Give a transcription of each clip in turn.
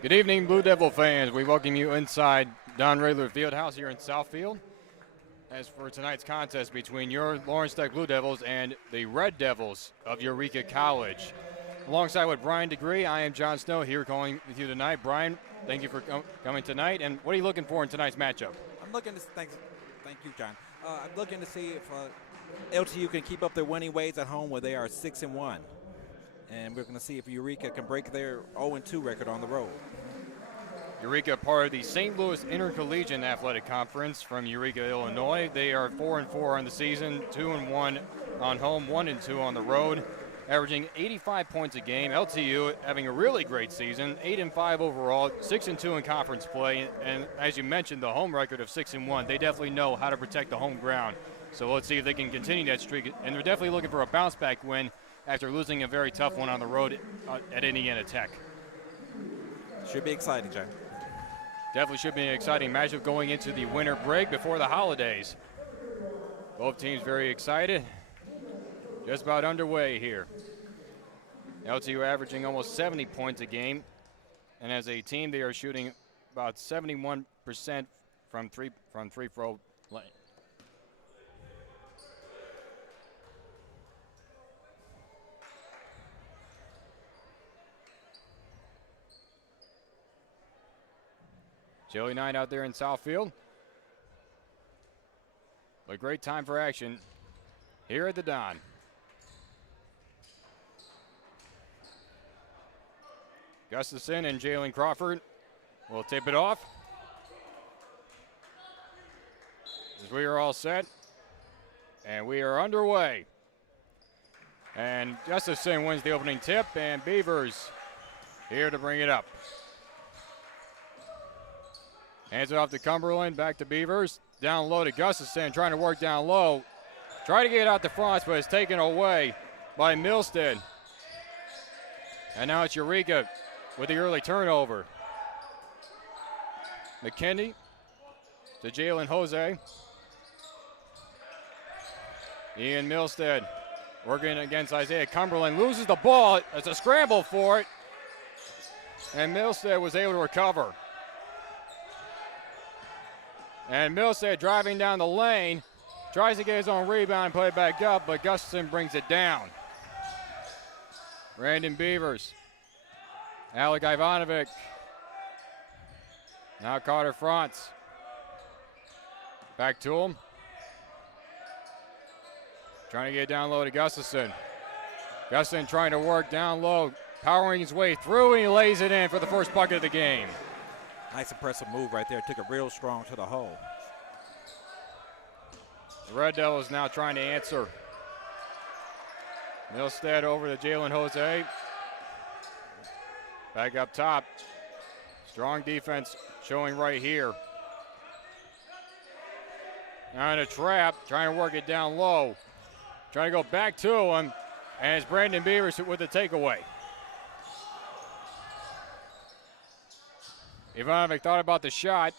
Good evening, Blue Devil fans. We welcome you inside Don Ridler Field House here in Southfield. As for tonight's contest between your Lawrence Tech Blue Devils and the Red Devils of Eureka College. Alongside with Brian Degree, I am John Snow here calling with you tonight. Brian, thank you for coming tonight. And what are you looking for in tonight's matchup? I'm looking to thank you, John. I'm looking to see if LTU can keep up their winning ways at home, where they are 6-1, and we're going to see if Eureka can break their 0-2 record on the road. Eureka, part of the St. Louis Intercollegiate Athletic Conference from Eureka, Illinois. They are 4-4 on the season, 2-1 on home, 1-2 on the road, averaging 85 points a game. LTU having a really great season, 8-5 overall, 6-2 in conference play, and as you mentioned, the home record of 6-1. They definitely know how to protect the home ground. So let's see if they can continue that streak, and they're definitely looking for a bounce-back win after losing a very tough one on the road at Indiana Tech. Should be exciting, John. Definitely should be an exciting matchup going into the winter break before the holidays. Both teams very excited. Just about underway here. LTU averaging almost 70 points a game. And as a team, they are shooting about 71% from free throw line. Chilly night out there in Southfield. A great time for action here at the Don. Gustafson and Jalen Crawford will tip it off. As we are all set. And we are underway. And Gustafson wins the opening tip, and Beavers here to bring it up. Hands it off to Cumberland, back to Beavers. Down low to Gustafson, trying to work down low. Try to get out the front, but it's taken away by Milstead. And now it's Eureka with the early turnover. McKinney to Jalen Jose. Ian Milstead working against Isaiah Cumberland. Loses the ball. It's a scramble for it. And Milstead was able to recover. And Milstead driving down the lane, tries to get his own rebound and play it back up, but Gustafson brings it down. Brandon Beavers. Alec Ivanovic. Now Carter Frantz. Back to him. Trying to get down low to Gustafson. Gustafson trying to work down low, powering his way through, and he lays it in for the first bucket of the game. Nice impressive move right there. Took it real strong to the hole. The Red Devils now trying to answer. Milstead over to Jalen Jose. Back up top. Strong defense showing right here. Now in a trap, trying to work it down low. Trying to go back to him, and it's Brandon Beavers with the takeaway. Ivanovic thought about the shot.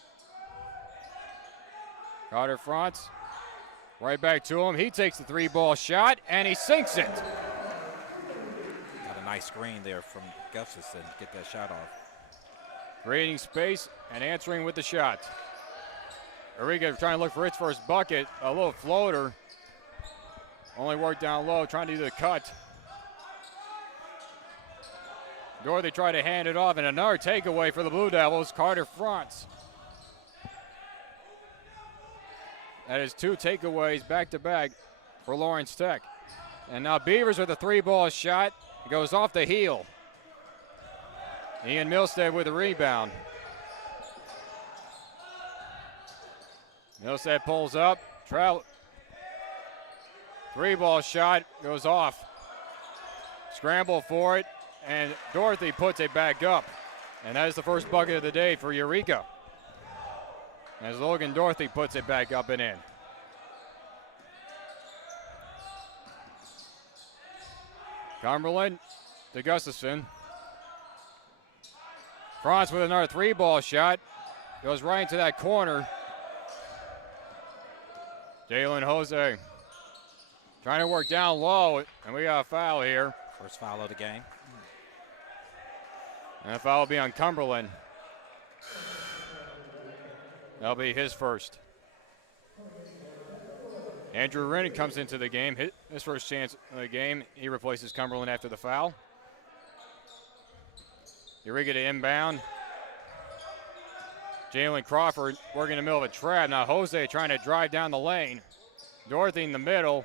Carter Frantz, right back to him. He takes the three-ball shot, and he sinks it. Got a nice screen there from Gustafson to get that shot off. Creating space and answering with the shot. Eureka trying to look for its first bucket. A little floater. Only worked down low, trying to do the cut. Dorothy tried to hand it off, and another takeaway for the Blue Devils, Carter Frantz. That is two takeaways back-to-back for Lawrence Tech. And now Beavers with a three-ball shot. It goes off the heel. Ian Milstead with the rebound. Milstead pulls up. Three-ball shot goes off. Scramble for it. And Dorothy puts it back up. And that is the first bucket of the day for Eureka. As Logan Dorothy puts it back up and in. Cumberland to Gustafson. Frantz with another three-ball shot. Goes right into that corner. Jalen Jose trying to work down low, and we got a foul here. First foul of the game. And the foul will be on Cumberland. That'll be his first. Andrew Wren comes into the game, his first chance of the game. He replaces Cumberland after the foul. Eureka to inbound. Jalen Crawford working in the middle of a trap. Now Jose trying to drive down the lane. Dorothy in the middle.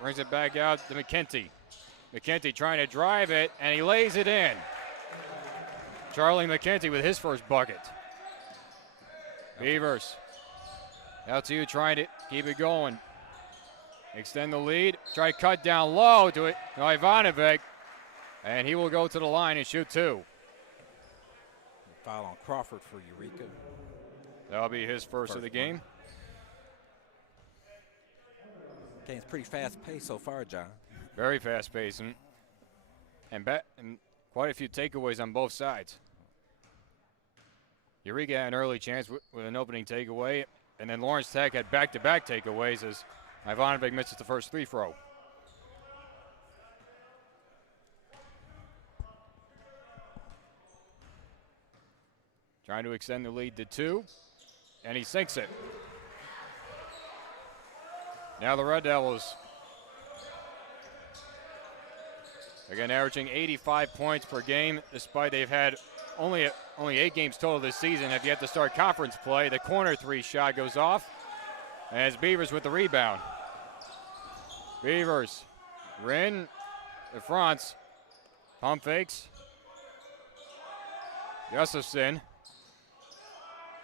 Brings it back out to McKenty. McKenty trying to drive it, and he lays it in. Charlie McKenty with his first bucket. Beavers. Out to you, trying to keep it going. Extend the lead. Try to cut down low to it. Ivanovic. And he will go to the line and shoot two. Foul on Crawford for Eureka. That'll be his first of the game. Game's pretty fast paced so far, John. Very fast paced. And quite a few takeaways on both sides. Eureka had an early chance with an opening takeaway. And then Lawrence Tech had back-to-back takeaways as Ivanovic misses the first free throw. Trying to extend the lead to 2, and he sinks it. Now the Red Devils, again, averaging 85 points per game, despite they've had only 8 games total this season, have yet to start conference play. The corner 3 shot goes off, and it's Beavers with the rebound. Beavers, Wren, the fronts, pump fakes. Gustafson.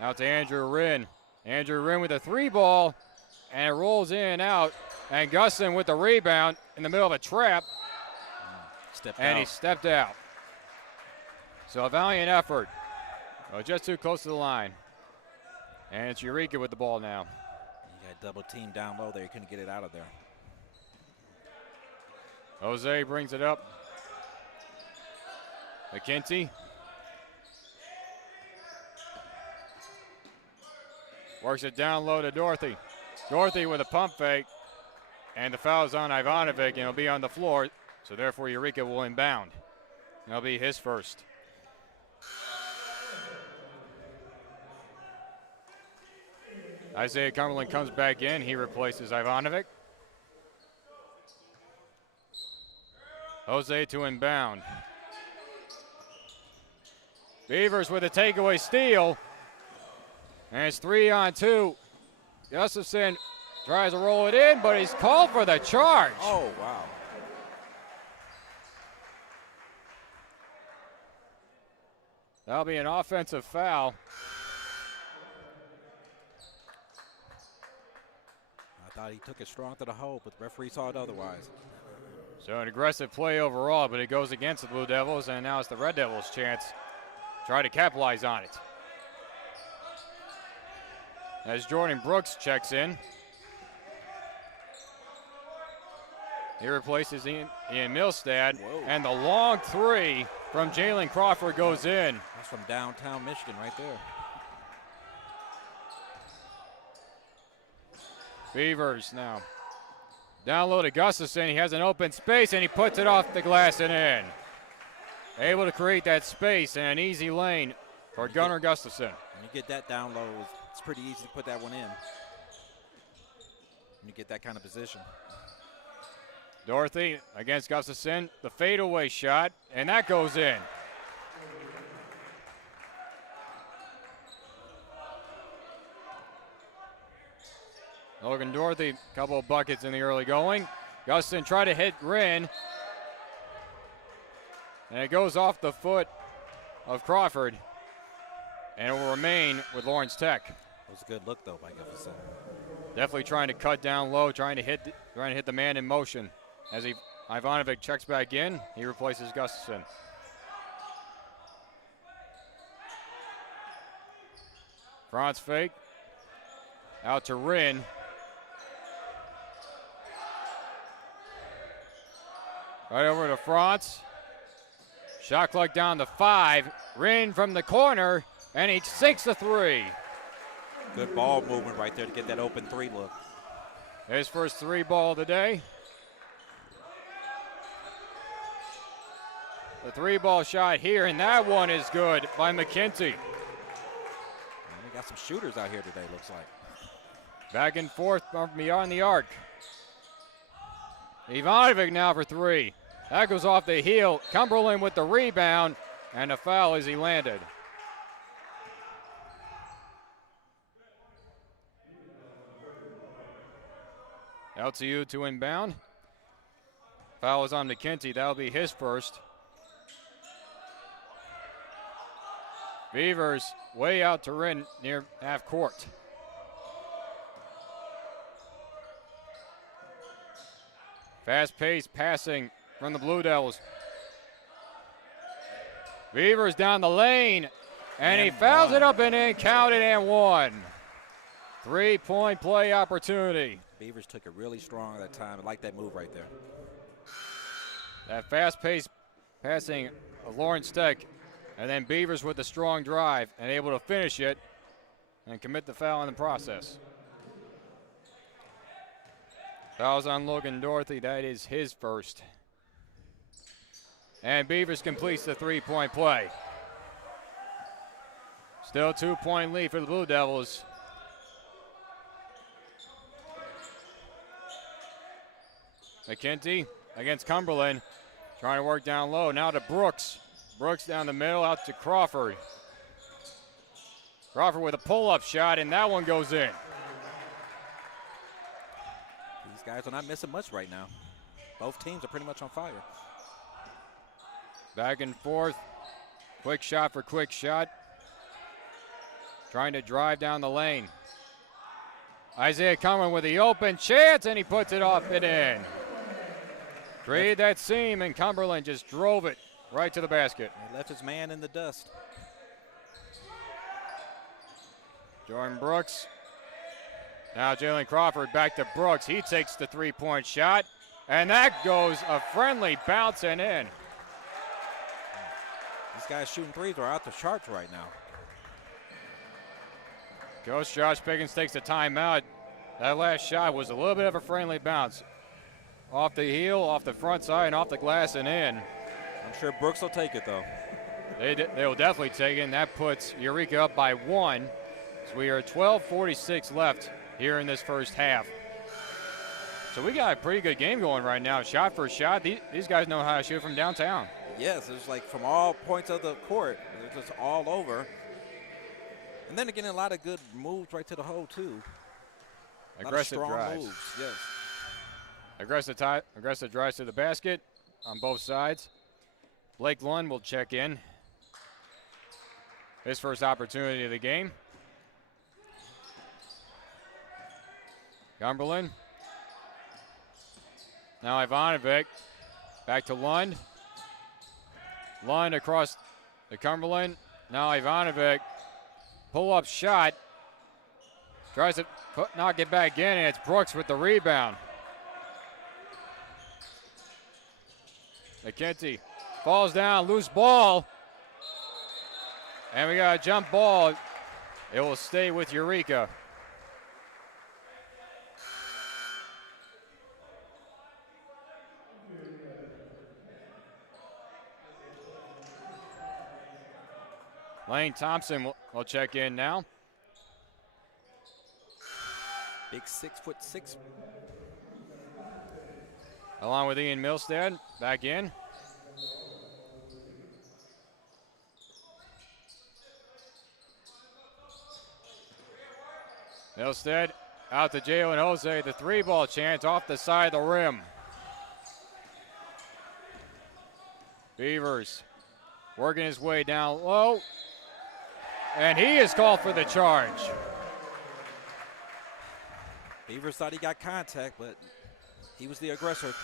Out to Andrew Wren. Andrew Wren with a 3-ball, and it rolls in and out. And Gustin with the rebound in the middle of a trap. He stepped out. So a valiant effort. Oh, just too close to the line. And it's Eureka with the ball now. You got double team down low there. You couldn't get it out of there. Jose brings it up. McKenty. Works it down low to Dorothy. Dorothy with a pump fake. And the foul is on Ivanovic, and it'll be on the floor. So therefore, Eureka will inbound. That'll be his first. Isaiah Cumberland comes back in. He replaces Ivanovic. Jose to inbound. Beavers with a takeaway steal. And it's 3-on-2. Gustafson tries to roll it in, but he's called for the charge. Oh, wow. That'll be an offensive foul. I thought he took it strong to the hole, but the referee saw it otherwise. So an aggressive play overall, but it goes against the Blue Devils, and now it's the Red Devils' chance to try to capitalize on it. As Jordan Brooks checks in. He replaces Ian Milstad. Whoa. And the long 3 from Jalen Crawford goes in. That's from downtown Michigan right there. Beavers now. Down low to Gustafson. He has an open space, and he puts it off the glass and in. Able to create that space and an easy lane for Gunnar Gustafson. When you get that down low, it's pretty easy to put that one in. When you get that kind of position. Dorothy against Gustafson. The fadeaway shot, and that goes in. Logan Dorothy, a couple of buckets in the early going. Gustafson tried to hit Wren. And it goes off the foot of Crawford. And it will remain with Lawrence Tech. That was a good look, though, by Gustafson. Definitely trying to cut down low, trying to hit the man in motion. As Ivanovic checks back in, he replaces Gustafson. Franz fake. Out to Wren. Right over to Franz. Shot clock down to 5. Wren from the corner, and he sinks the 3. Good ball movement right there to get that open 3 look. His first 3 ball of the day. three-ball shot here, and that one is good by McKenty. We got some shooters out here today, looks like. Back and forth from beyond the arc. Ivanovic now for three. That goes off the heel. Cumberland with the rebound, and a foul as he landed. LTU to inbound. Foul is on McKenty. That'll be his first. Beavers way out to Rin near half court. Fast-paced passing from the Blue Devils. Beavers down the lane, and he fouls it up and in, counted and one. 3-point play opportunity. Beavers took it really strong at that time. I like that move right there. That fast-paced passing of Lawrence Steck, and then Beavers with the strong drive and able to finish it and commit the foul in the process. Fouls on Logan Dorothy. That is his first. And Beavers completes the three-point play. Still 2-point lead for the Blue Devils. McKenty against Cumberland. Trying to work down low. Now to Brooks. Brooks down the middle, out to Crawford. Crawford with a pull-up shot, and that one goes in. These guys are not missing much right now. Both teams are pretty much on fire. Back and forth. Quick shot for quick shot. Trying to drive down the lane. Isaiah Cumberland with the open chance, and he puts it off and in. Created that seam, and Cumberland just drove it right to the basket. He left his man in the dust. Jordan Brooks. Now Jalen Crawford back to Brooks. He takes the three-point shot, and that goes a friendly bounce and in. These guys shooting threes are out the charts right now. Coach Josh Pickens takes a timeout. That last shot was a little bit of a friendly bounce. Off the heel, off the front side, and off the glass and in. I'm sure Brooks will take it, though. They will definitely take it, and that puts Eureka up by one. So we are 12:46 left here in this first half. So we got a pretty good game going right now. Shot for shot, these guys know how to shoot from downtown. Yes, it's like from all points of the court. They're just all over. And then again, a lot of good moves right to the hole, too. Aggressive strong drives. moves, yes. Aggressive drives to the basket on both sides. Blake Lund will check in. His first opportunity of the game. Cumberland. Now Ivanovic. Back to Lund. Lund across the Cumberland. Now Ivanovic. Pull-up shot. Tries to knock it back in, and it's Brooks with the rebound. McKenty falls down, loose ball. And we got a jump ball. It will stay with Eureka. Lane Thompson will check in now. Big 6'6". Along with Ian Milstead, back in. Milstead out to Jalen Jose, the three-ball chance off the side of the rim. Beavers working his way down low. And he is called for the charge. Beavers thought he got contact, but he was the aggressor.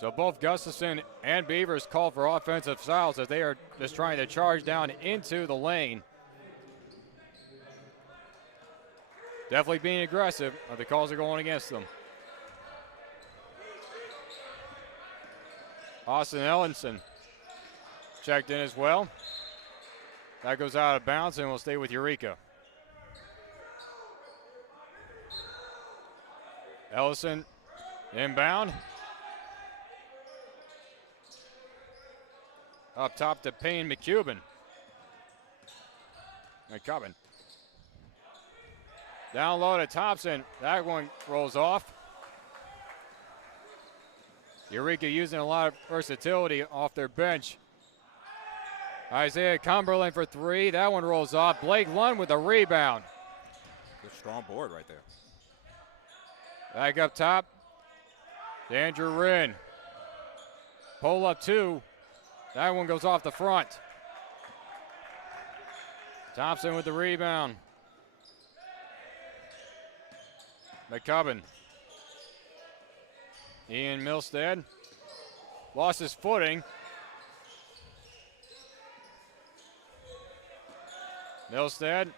So both Gustafson and Beavers called for offensive fouls as they are just trying to charge down into the lane. Definitely being aggressive, but the calls are going against them. Austin Ellenson checked in as well. That goes out of bounds and will stay with Eureka. Ellison inbound. Up top to Payne McCubbin. Down low to Thompson. That one rolls off. Eureka using a lot of versatility off their bench. Isaiah Cumberland for three. That one rolls off. Blake Lund with a rebound. Good strong board right there. Back up top. To Andrew Wren. Pull up two. That one goes off the front. Thompson with the rebound. McCubbin. Ian Milstead lost his footing. Milstead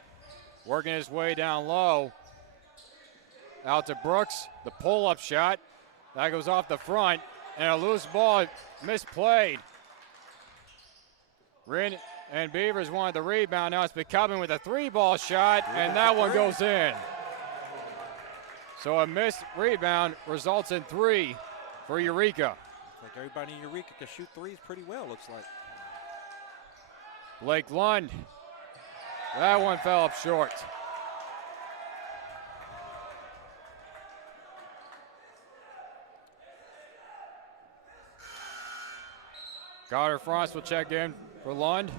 working his way down low. Out to Brooks, the pull-up shot. That goes off the front, and a loose ball misplayed. Wren and Beavers wanted the rebound. Now it's McCubbin with a three-ball shot, and that one goes in. So a missed rebound results in three for Eureka. Like everybody in Eureka can shoot threes pretty well, looks like. Blake Lund. That one fell up short. Carter Frost will check in for Lund.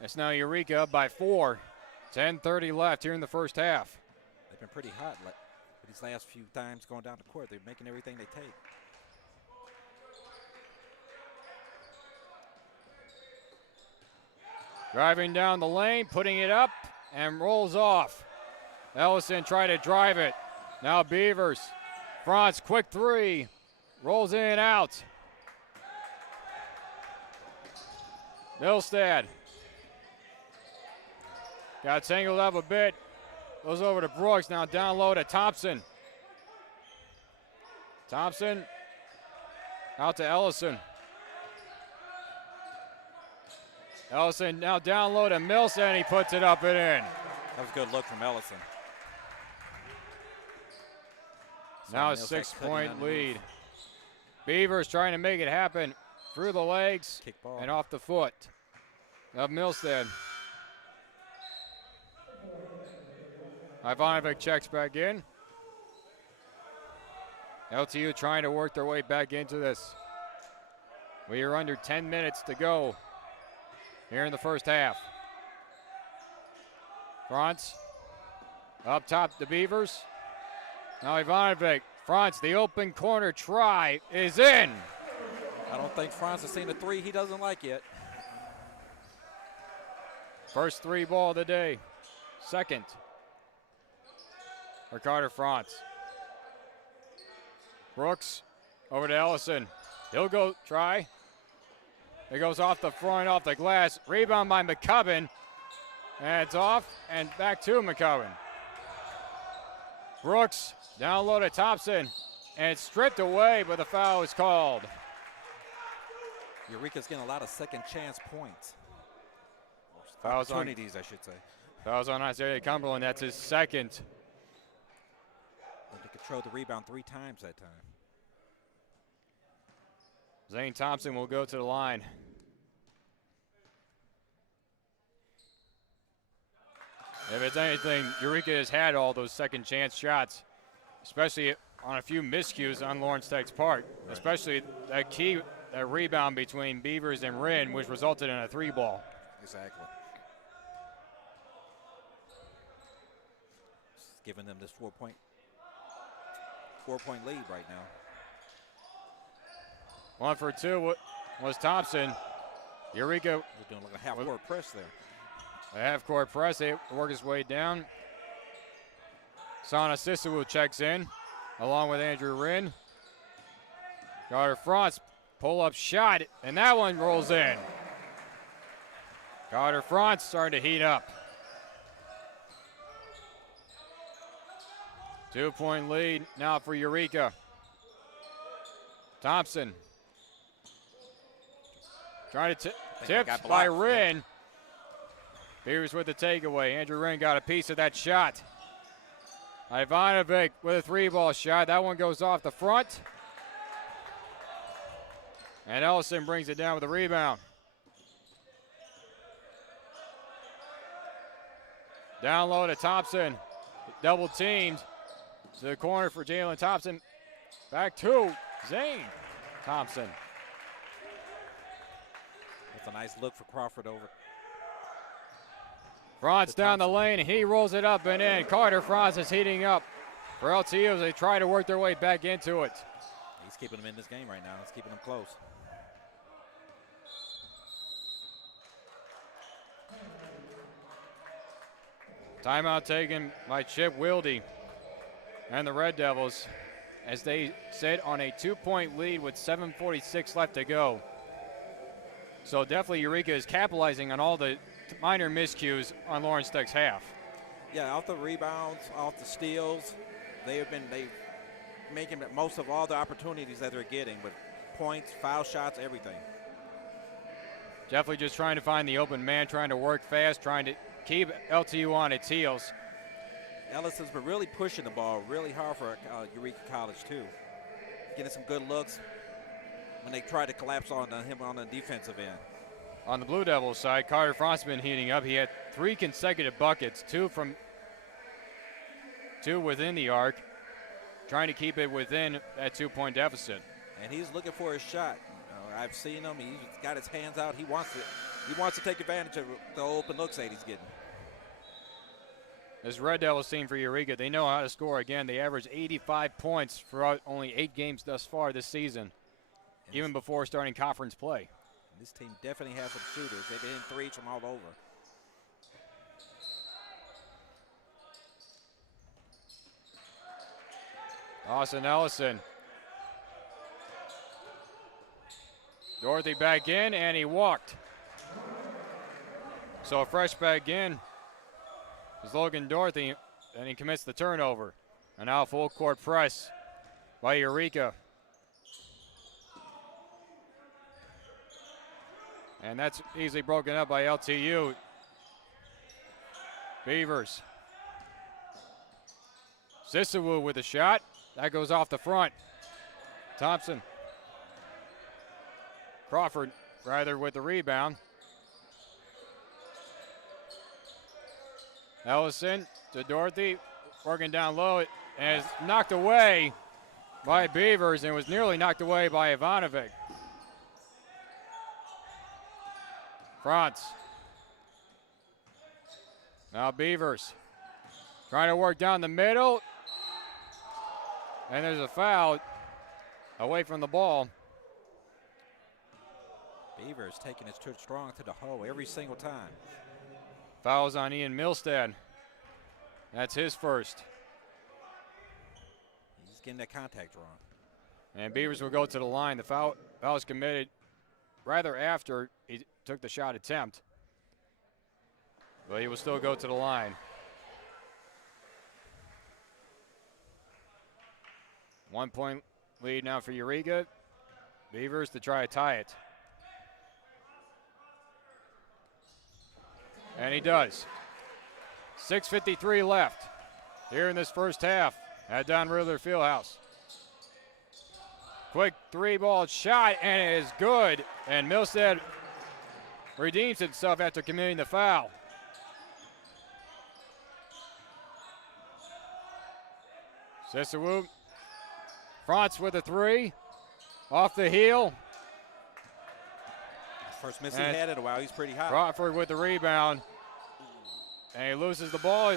It's now Eureka up by 4. 10:30 left here in the first half. They've been pretty hot these last few times going down the court. They're making everything they take. Driving down the lane, putting it up, and rolls off. Ellison tried to drive it. Now Beavers. Franz, quick three. Rolls in and out. Milstead. Got tangled up a bit. Goes over to Brooks. Now down low to Thompson. Thompson. Out to Ellison. Ellison now down low to Milstead. He puts it up and in. That was a good look from Ellison. Now a 6-point lead. Beavers trying to make it happen through the legs Kick ball. and off the foot of Milstead. Ivanovic checks back in. LTU trying to work their way back into this. We are under 10 minutes to go here in the first half. Franz up top the Beavers. Now Ivanovic. Franz, the open corner try is in. I don't think Franz has seen a three he doesn't like yet. First three ball of the day. Second for Carter Franz. Brooks over to Ellison. He'll go try. It goes off the front, off the glass. Rebound by McCubbin. And it's off and back to McCubbin. Brooks down low to Thompson. And it's stripped away, but the foul is called. Eureka's getting a lot of second chance points. Fouls opportunities, I should say. Fouls on Isaiah Cumberland. That's his second. They controlled the rebound 3 times that time. Zane Thompson will go to the line. If it's anything, Eureka has had all those second chance shots, especially on a few miscues on Lawrence Tech's part, right. Especially that rebound between Beavers and Wren, which resulted in a 3-ball. Exactly. Just giving them this 4-point lead right now. 1 for 2 was Thompson. Eureka We're doing like a half-court press there. a half-court press. They work his way down. Sana Sisawu checks in, along with Andrew Wren. Carter Franz, pull-up shot, and that one rolls in. Carter Franz starting to heat up. 2-point lead now for Eureka. Thompson. Trying to tip by Wren. Beavers with the takeaway. Andrew Wren got a piece of that shot. Ivanovic with a 3-ball shot. That one goes off the front. And Ellison brings it down with a rebound. Down low to Thompson. Double teamed. To the corner for Jalen Thompson. Back to Zane Thompson. That's a nice look for Crawford over. Franz down the lane. He rolls it up and in. Carter Franz is heating up for LTU as they try to work their way back into it. He's keeping them in this game right now. He's keeping them close. Timeout taken by Chip Wilde and the Red Devils as they sit on a 2-point lead with 7:46 left to go. So definitely Eureka is capitalizing on all the minor miscues on Lawrence Tech's half. Yeah, off the rebounds, off the steals, they making most of all the opportunities that they're getting with points, foul shots, everything. Definitely just trying to find the open man, trying to work fast, trying to keep LTU on its heels. Ellison's been really pushing the ball really hard for Eureka College too. Getting some good looks when they try to collapse on him on the defensive end. On the Blue Devils side, Carter Franz has been heating up. He had 3 consecutive buckets, 2 within the arc, trying to keep it within that 2-point deficit. And he's looking for his shot. I've seen him. He's got his hands out. He wants to take advantage of the open looks that he's getting. This Red Devils team for Eureka, they know how to score. Again, they average 85 points for only 8 games thus far this season, even before starting conference play. This team definitely has some shooters. They've been in threes from all over. Austin Ellison. Dorothy back in, and he walked. So a fresh back in is Logan Dorothy, and he commits the turnover. And now full court press by Eureka. And that's easily broken up by LTU. Beavers. Sisawu with a shot. That goes off the front. Thompson. Crawford, rather, with the rebound. Ellison to Dorothy, working down low, and is knocked away by Beavers and was nearly knocked away by Ivanovic. Franz. Now Beavers trying to work down the middle. And there's a foul away from the ball. Beavers taking his touch strong to the hole every single time. Fouls on Ian Milstead. That's his first. He's getting that contact wrong. And Beavers will go to the line. The foul is committed rather after he took the shot attempt. But he will still go to the line. 1-point lead now for Eureka. Beavers to try to tie it. And he does. 6:53 left here in this first half at Don Ridler Field House. Quick 3-ball shot, and it is good. And Milstead redeems himself after committing the foul. Sisawu. Franz with a 3. Off the heel. First miss he had in a while. He's pretty hot. Crawford with the rebound. And he loses the ball.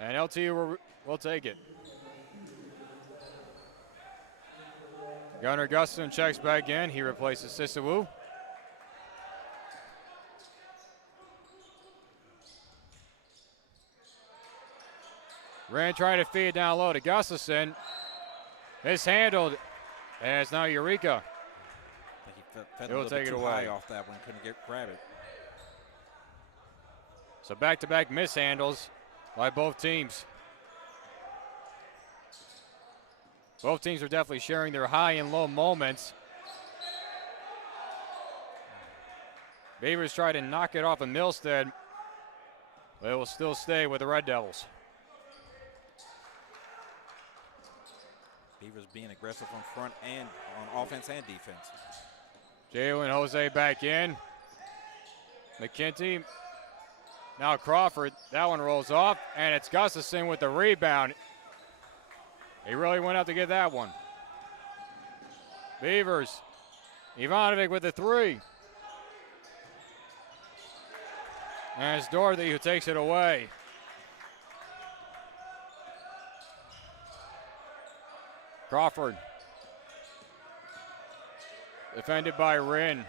And LTU will take it. Gunnar Gustafson checks back in. He replaces Sisawu. Rand trying to feed it down low to Gustafson. Mishandled. And it's now Eureka. I think he fed a He'll little take bit it too away. high off that one. Couldn't grab it. So back-to-back mishandles by both teams. Both teams are definitely sharing their high and low moments. Beavers try to knock it off of Milstead, but it will still stay with the Red Devils. Beavers being aggressive on front and on offense and defense. Jalen Jose back in. McKenty. Now Crawford. That one rolls off, and it's Gustafson with the rebound. He really went out to get that one. Beavers. Ivanovic with the three. And it's Dorothy who takes it away. Crawford. Defended by Wren.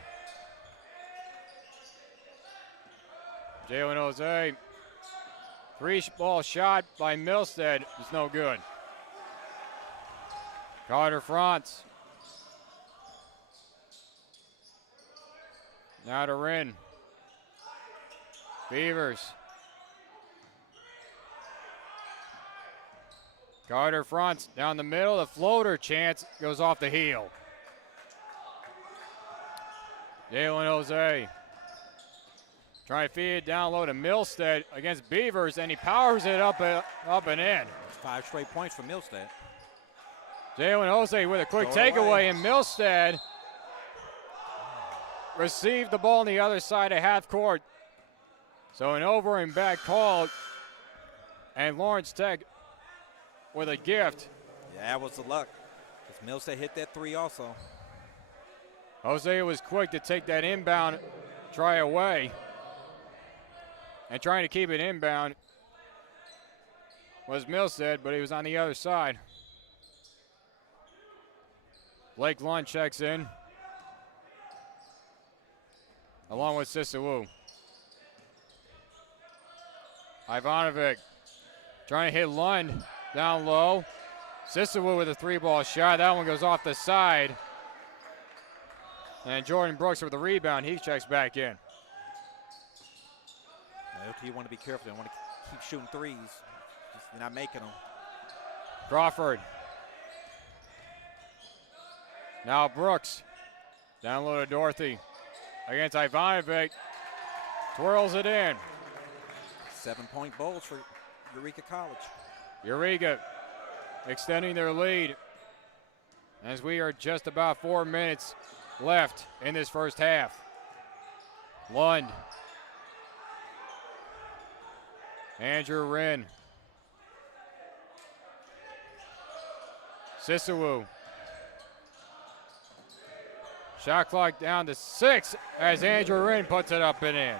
Jalen Jose. Three-ball shot by Milstead is no good. Carter Franz. Now to Wren. Beavers. Carter Franz down the middle. The floater chance goes off the heel. Jalen Jose. Trying to feed it down low to Milstead against Beavers, and he powers it up and in. 5 straight points for Milstead. Jalen Jose with a quick takeaway, and Milstead received the ball on the other side of half court. So an over and back call, and Lawrence Tech with a gift. Yeah, that was the luck, because Milstead hit that three also. Jose was quick to take that inbound try away, and trying to keep it inbound was Milstead, but he was on the other side. Blake Lund checks in, along with Sisawu. Ivanovic trying to hit Lund down low. Sisawu with a three-ball shot. That one goes off the side. And Jordan Brooks with the rebound. He checks back in. You want to be careful. You want to keep shooting threes. Just not making them. Crawford. Now Brooks. Down low to Dorothy. Against Ivanovic. Twirls it in. 7-point bowls for Eureka College. Eureka extending their lead as we are just about 4 minutes left in this first half. Lund. Andrew Wren. Sisawu. Shot clock down to 6 as Andrew Wren puts it up and in.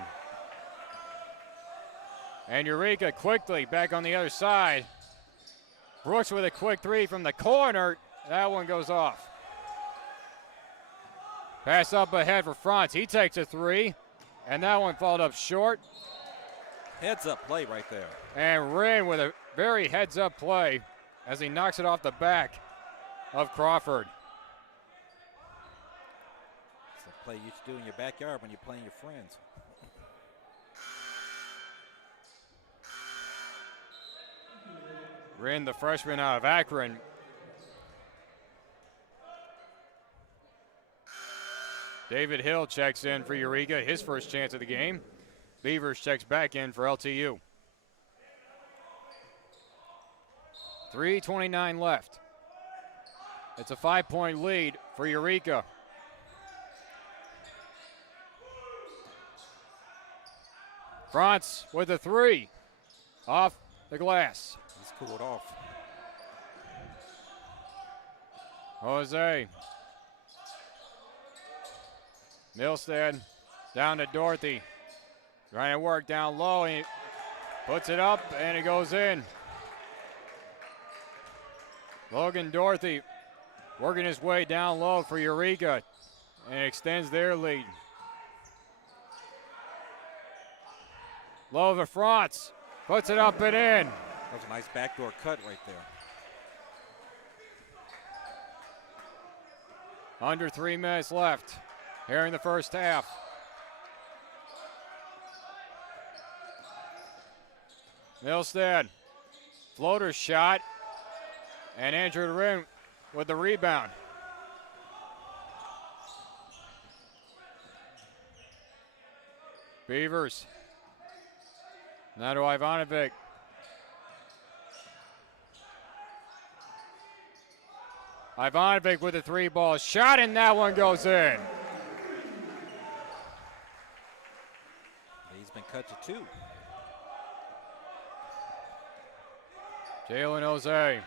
And Eureka quickly back on the other side. Brooks with a quick three from the corner. That one goes off. Pass up ahead for Franz. He takes a three, and that one followed up short. Heads-up play right there. And Wren with a very heads-up play as he knocks it off the back of Crawford. It's a play you should do in your backyard when you're playing your friends. Wren, the freshman out of Akron. David Hill checks in for Eureka, his first chance of the game. Beavers checks back in for LTU. 3:29 left. It's a 5-point lead for Eureka. Franz with a three off the glass. He's cooled off. Jose. Milstead down to Dorothy. Trying to work down low. He puts it up and it goes in. Logan Dorothy working his way down low for Eureka and extends their lead. Low to Franz. Puts it up and in. That was a nice backdoor cut right there. Under 3 minutes left here in the first half. Milstead, floater shot, and Andrew Wren with the rebound. Beavers. Now to Ivanovic. Ivanovic with a three-ball shot, and that one goes in. touch it too. Jalen Jose.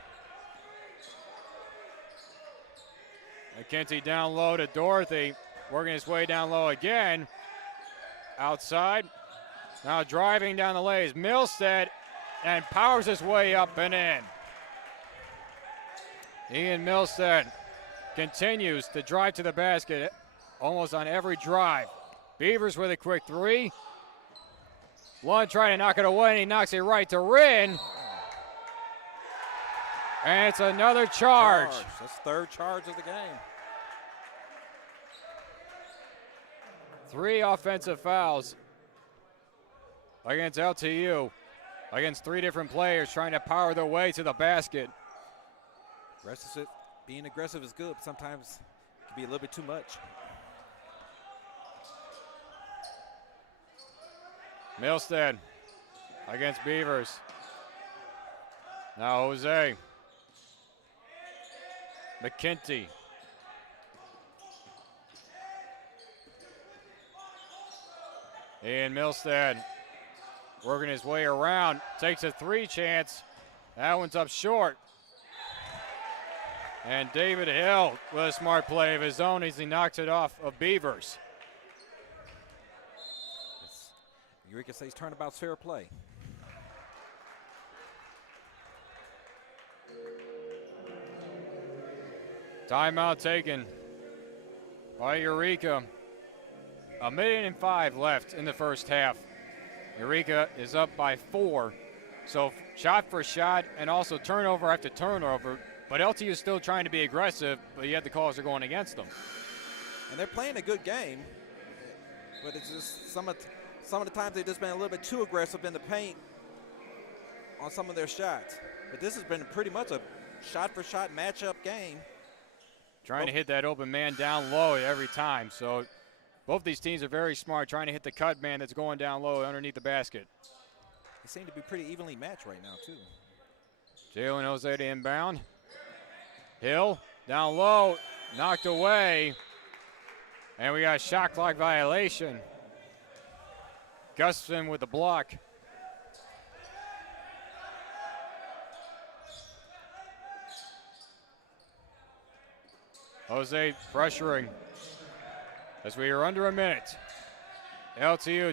McKenzie down low to Dorothy. Working his way down low again. Outside. Now driving down the lane is Milstead and powers his way up and in. Ian Milstead continues to drive to the basket almost on every drive. Beavers with a quick three. Lund trying to knock it away, and he knocks it right to Rin. And it's another charge. That's third charge of the game. 3 offensive fouls against LTU, against 3 different players trying to power their way to the basket. Being aggressive is good, but sometimes it can be a little bit too much. Milstead against Beavers. Now Jose. McKenty. Ian Milstead working his way around, takes a 3 chance. That one's up short. And David Hill with a smart play of his own as he knocks it off of Beavers. Eureka says turnabout's fair play. Timeout taken by Eureka. 1:05 left in the first half. Eureka is up by 4. So shot for shot and also turnover after turnover. But LTU is still trying to be aggressive, but yet the calls are going against them. And they're playing a good game, but it's just some of the times they've just been a little bit too aggressive in the paint on some of their shots. But this has been pretty much a shot-for-shot matchup game. Trying to hit that open man down low every time. So both these teams are very smart, trying to hit the cut man that's going down low underneath the basket. They seem to be pretty evenly matched right now, too. Jalen Jose to inbound. Hill down low, knocked away. And we got a shot clock violation. Gustafson with the block. Jose pressuring as we are under a minute. LTU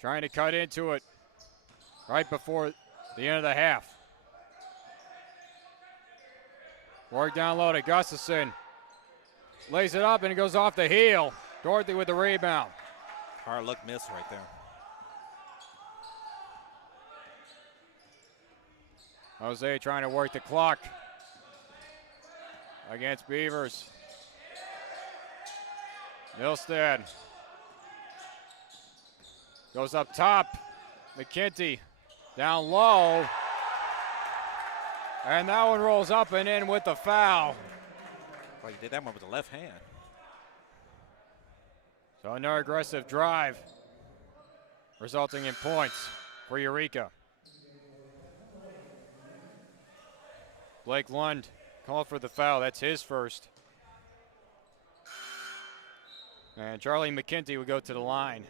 trying to cut into it right before the end of the half. Work down low to Gustafson. Lays it up and it goes off the heel. Dorothy with the rebound. Hard luck miss right there. Jose trying to work the clock against Beavers. Milstead goes up top. McKenty down low. And that one rolls up and in with the foul. Oh, he did that one with the left hand. So another aggressive drive, resulting in points for Eureka. Blake Lund called for the foul. That's his first. And Charlie McKenty would go to the line.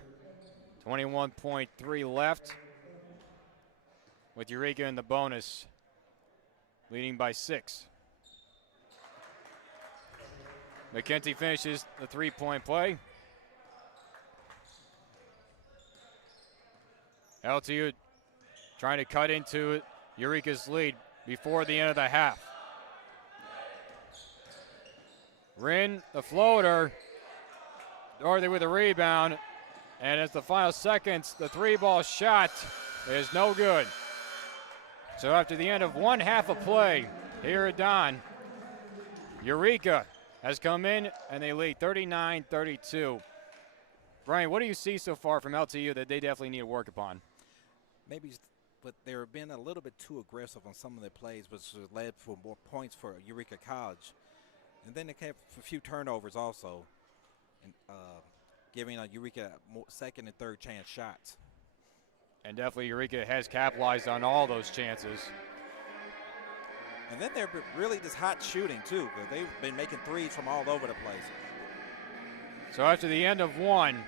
21.3 left with Eureka in the bonus, leading by 6. McKenty finishes the 3-point play. LTU trying to cut into Eureka's lead before the end of the half. Rin, the floater. Dorothy with a rebound. And as the final seconds, the 3-ball shot is no good. So after the end of one half of play here at Don, Eureka has come in and they lead 39-32. Brian, what do you see so far from LTU that they definitely need to work upon? Maybe, but they're being a little bit too aggressive on some of their plays, which has led for more points for Eureka College. And then they have a few turnovers also, and giving Eureka second and third chance shots. And definitely Eureka has capitalized on all those chances. And then they're really just hot shooting too, because they've been making threes from all over the place. So after the end of one,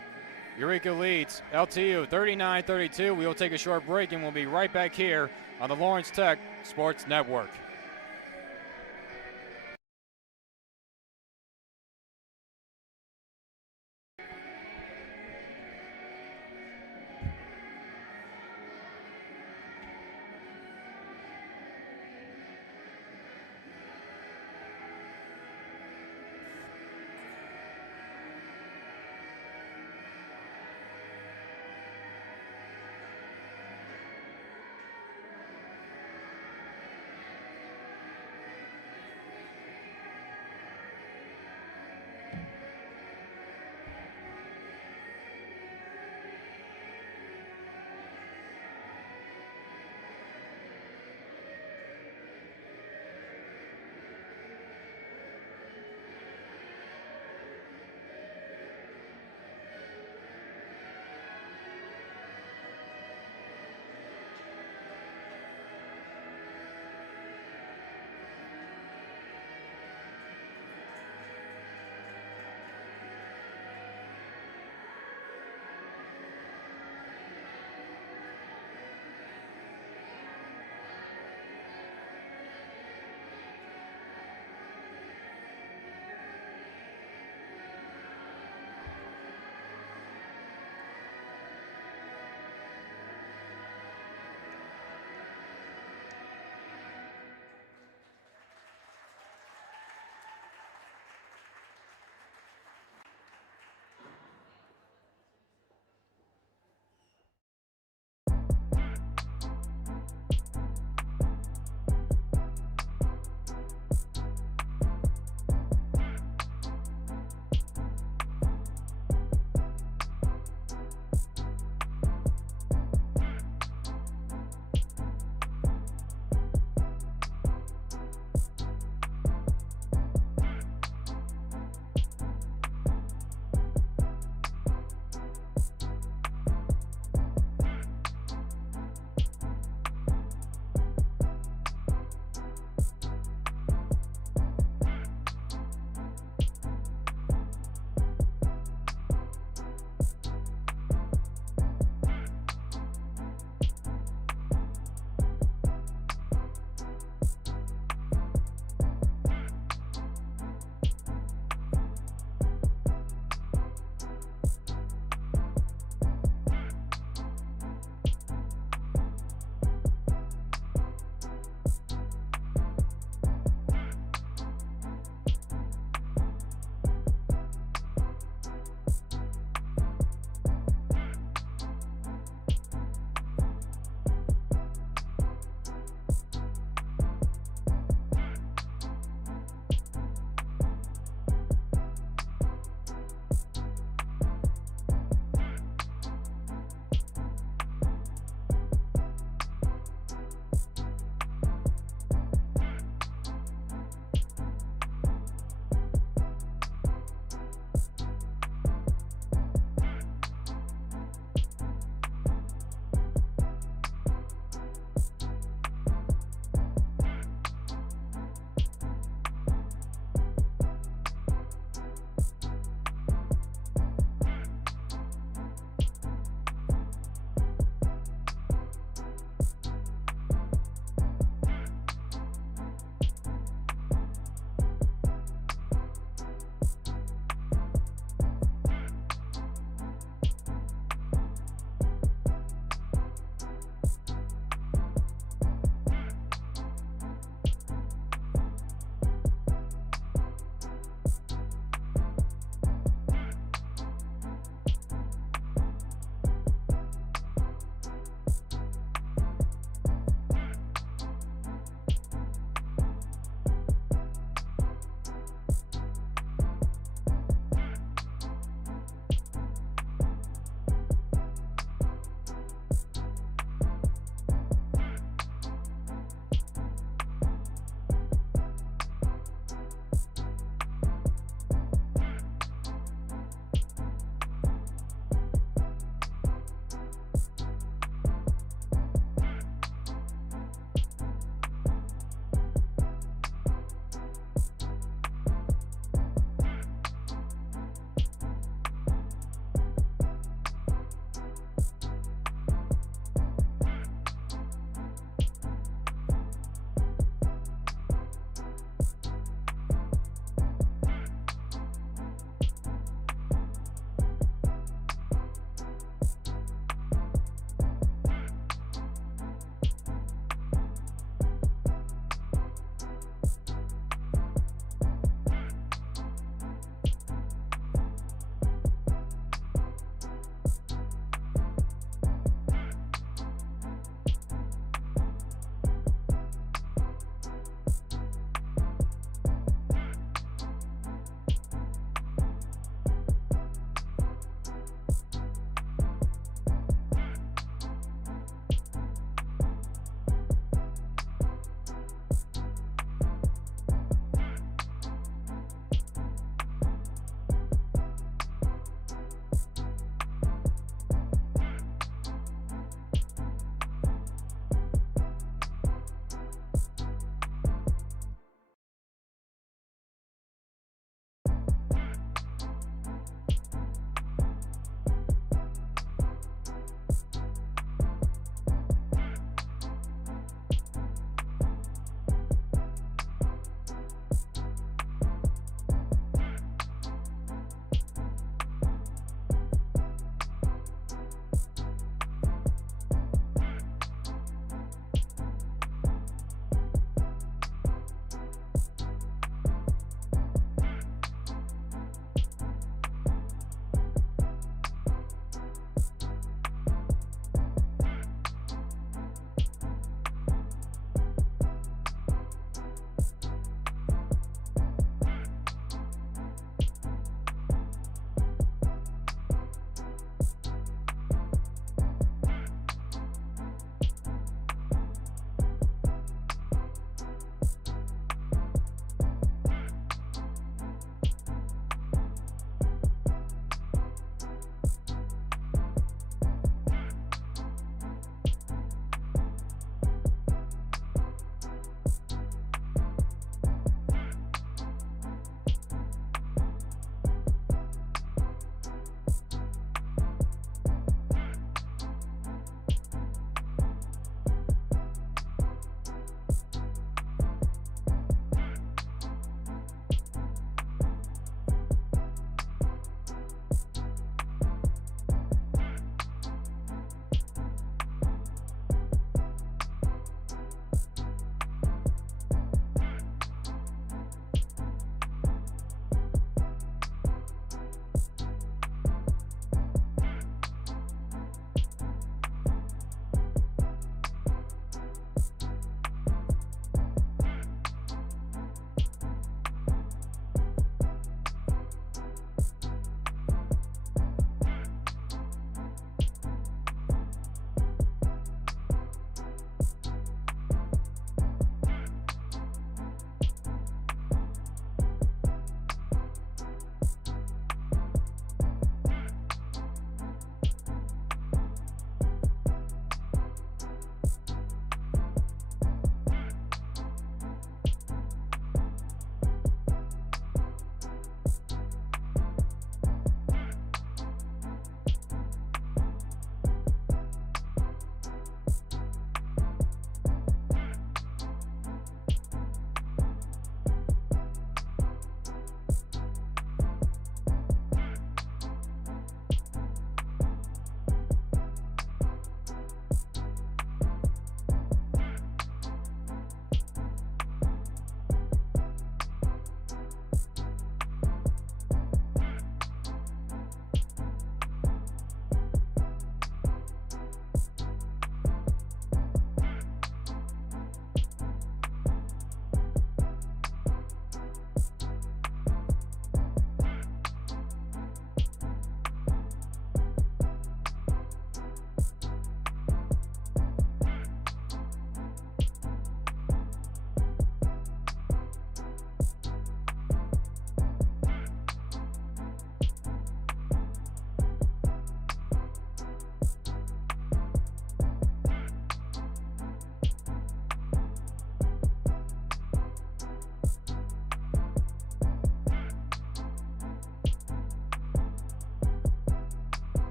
Eureka leads LTU 39-32. We will take a short break and we'll be right back here on the Lawrence Tech Sports Network.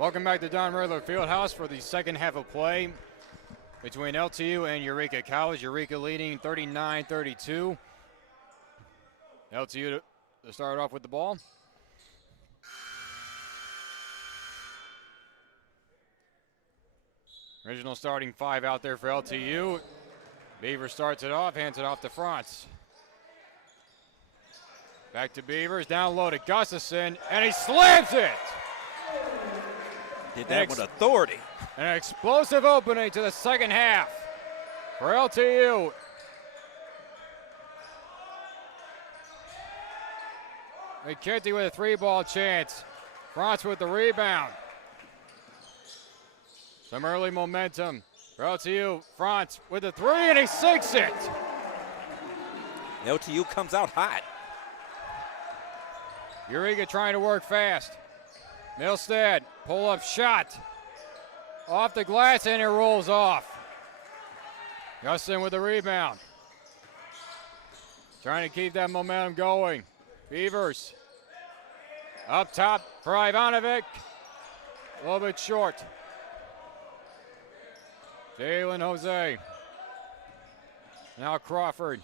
Welcome back to Don Ridler Field House for the second half of play between LTU and Eureka College. Eureka leading 39-32. LTU to start off with the ball. Original starting five out there for LTU. Beavers starts it off, hands it off to France. Back to Beavers, down low to Gustafson, and he slams it! Did that with authority. An explosive opening to the second half for LTU. McKenty with a three-ball chance. France with the rebound. Some early momentum for LTU. France with the three, and he sinks it. LTU comes out hot. Eureka trying to work fast. Milstead, pull-up shot. Off the glass, and it rolls off. Gustin with the rebound. Trying to keep that momentum going. Beavers up top for Ivanovic. A little bit short. Jalen Jose. Now Crawford.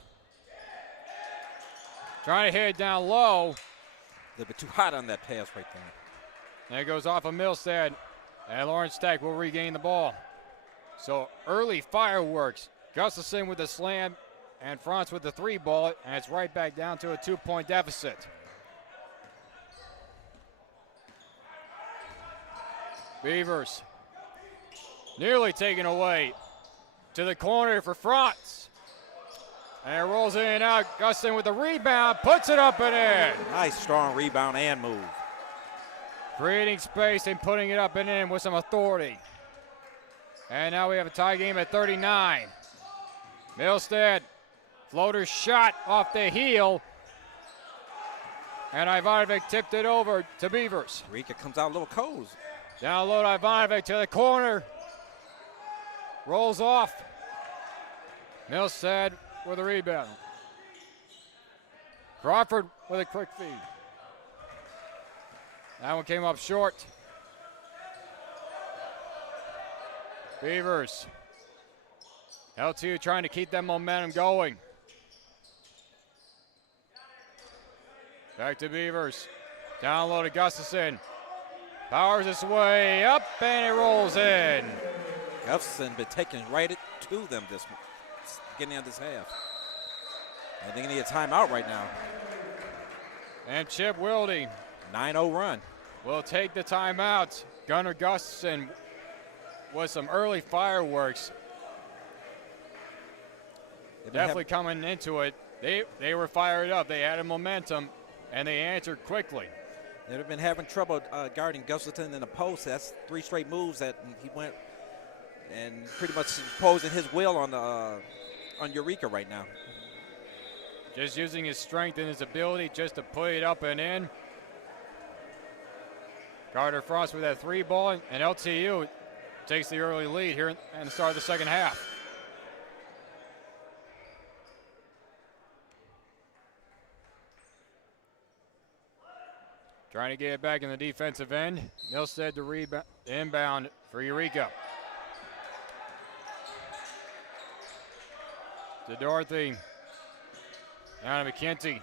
Trying to hit it down low. A little bit too hot on that pass right there. And it goes off of Milstead. And Lawrence Tech will regain the ball. So early fireworks. Gustafson with the slam and France with the three ball. And it's right back down to a 2-point deficit. Beavers nearly taken away to the corner for France. And it rolls in and out. Gustin with the rebound, puts it up and in. Nice strong rebound and move. Creating space and putting it up and in with some authority. And now we have a tie game at 39. Milstead, floater shot off the heel. And Ivanovic tipped it over to Beavers. Eureka comes out a little cold. Down low to Ivanovic to the corner. Rolls off. Milstead with a rebound. Crawford with a quick feed. That one came up short. Beavers. LTU trying to keep that momentum going. Back to Beavers. Down low to Gustafson. Powers his way up and it rolls in. Gustafson been taking right to them this beginning of this half. I think they need a timeout right now. And Chip Wilde 9-0 run. will take the timeout. Gunnar Gustafson with some early fireworks. Definitely coming into it. They were fired up. They had a momentum, and they answered quickly. They've been having trouble guarding Gustafson in the post. That's three straight moves that he went and pretty much imposing his will on Eureka right now. Just using his strength and his ability just to put it up and in. Carter Frost with that three ball, and LTU takes the early lead here in the start of the second half. Trying to get it back in the defensive end. Milstead to rebound, inbound for Eureka. To Dorothy. Down to McKenty.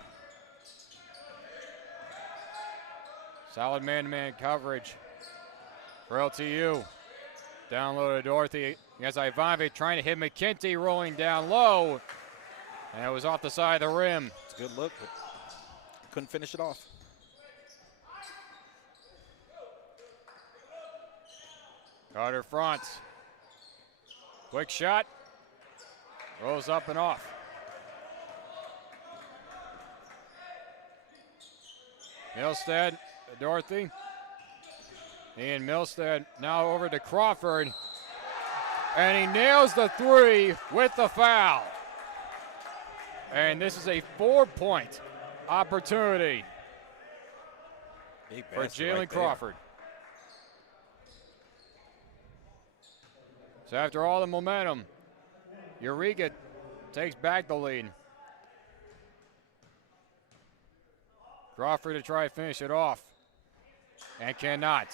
Solid man-to-man coverage for LTU. Down low to Dorothy against Ivanovic, trying to hit McKenty, rolling down low. And it was off the side of the rim. It's a good look, but couldn't finish it off. Carter fronts. Quick shot. Rolls up and off. Milstead, Dorothy. Ian Milstead now over to Crawford. And he nails the three with the foul. And this is a 4-point opportunity for Jalen Crawford. So after all the momentum, Eureka takes back the lead. Crawford to try to finish it off, and cannot.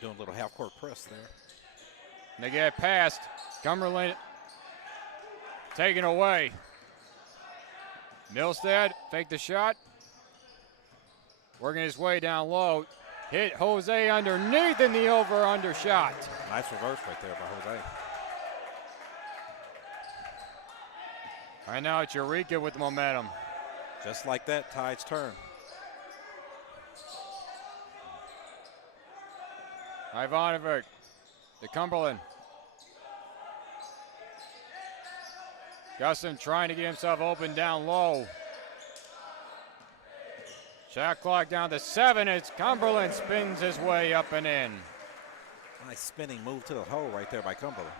Doing a little half-court press there. And they get past. Cumberland taken away. Milstead fake the shot. Working his way down low. Hit Jose underneath in the over-under shot. Nice reverse right there by Jose. Right now it's Eureka with the momentum. Just like that, Tide's turn. Ivanovic to Cumberland. Gustin trying to get himself open down low. Shot clock down to 7 as Cumberland spins his way up and in. Nice spinning move to the hole right there by Cumberland.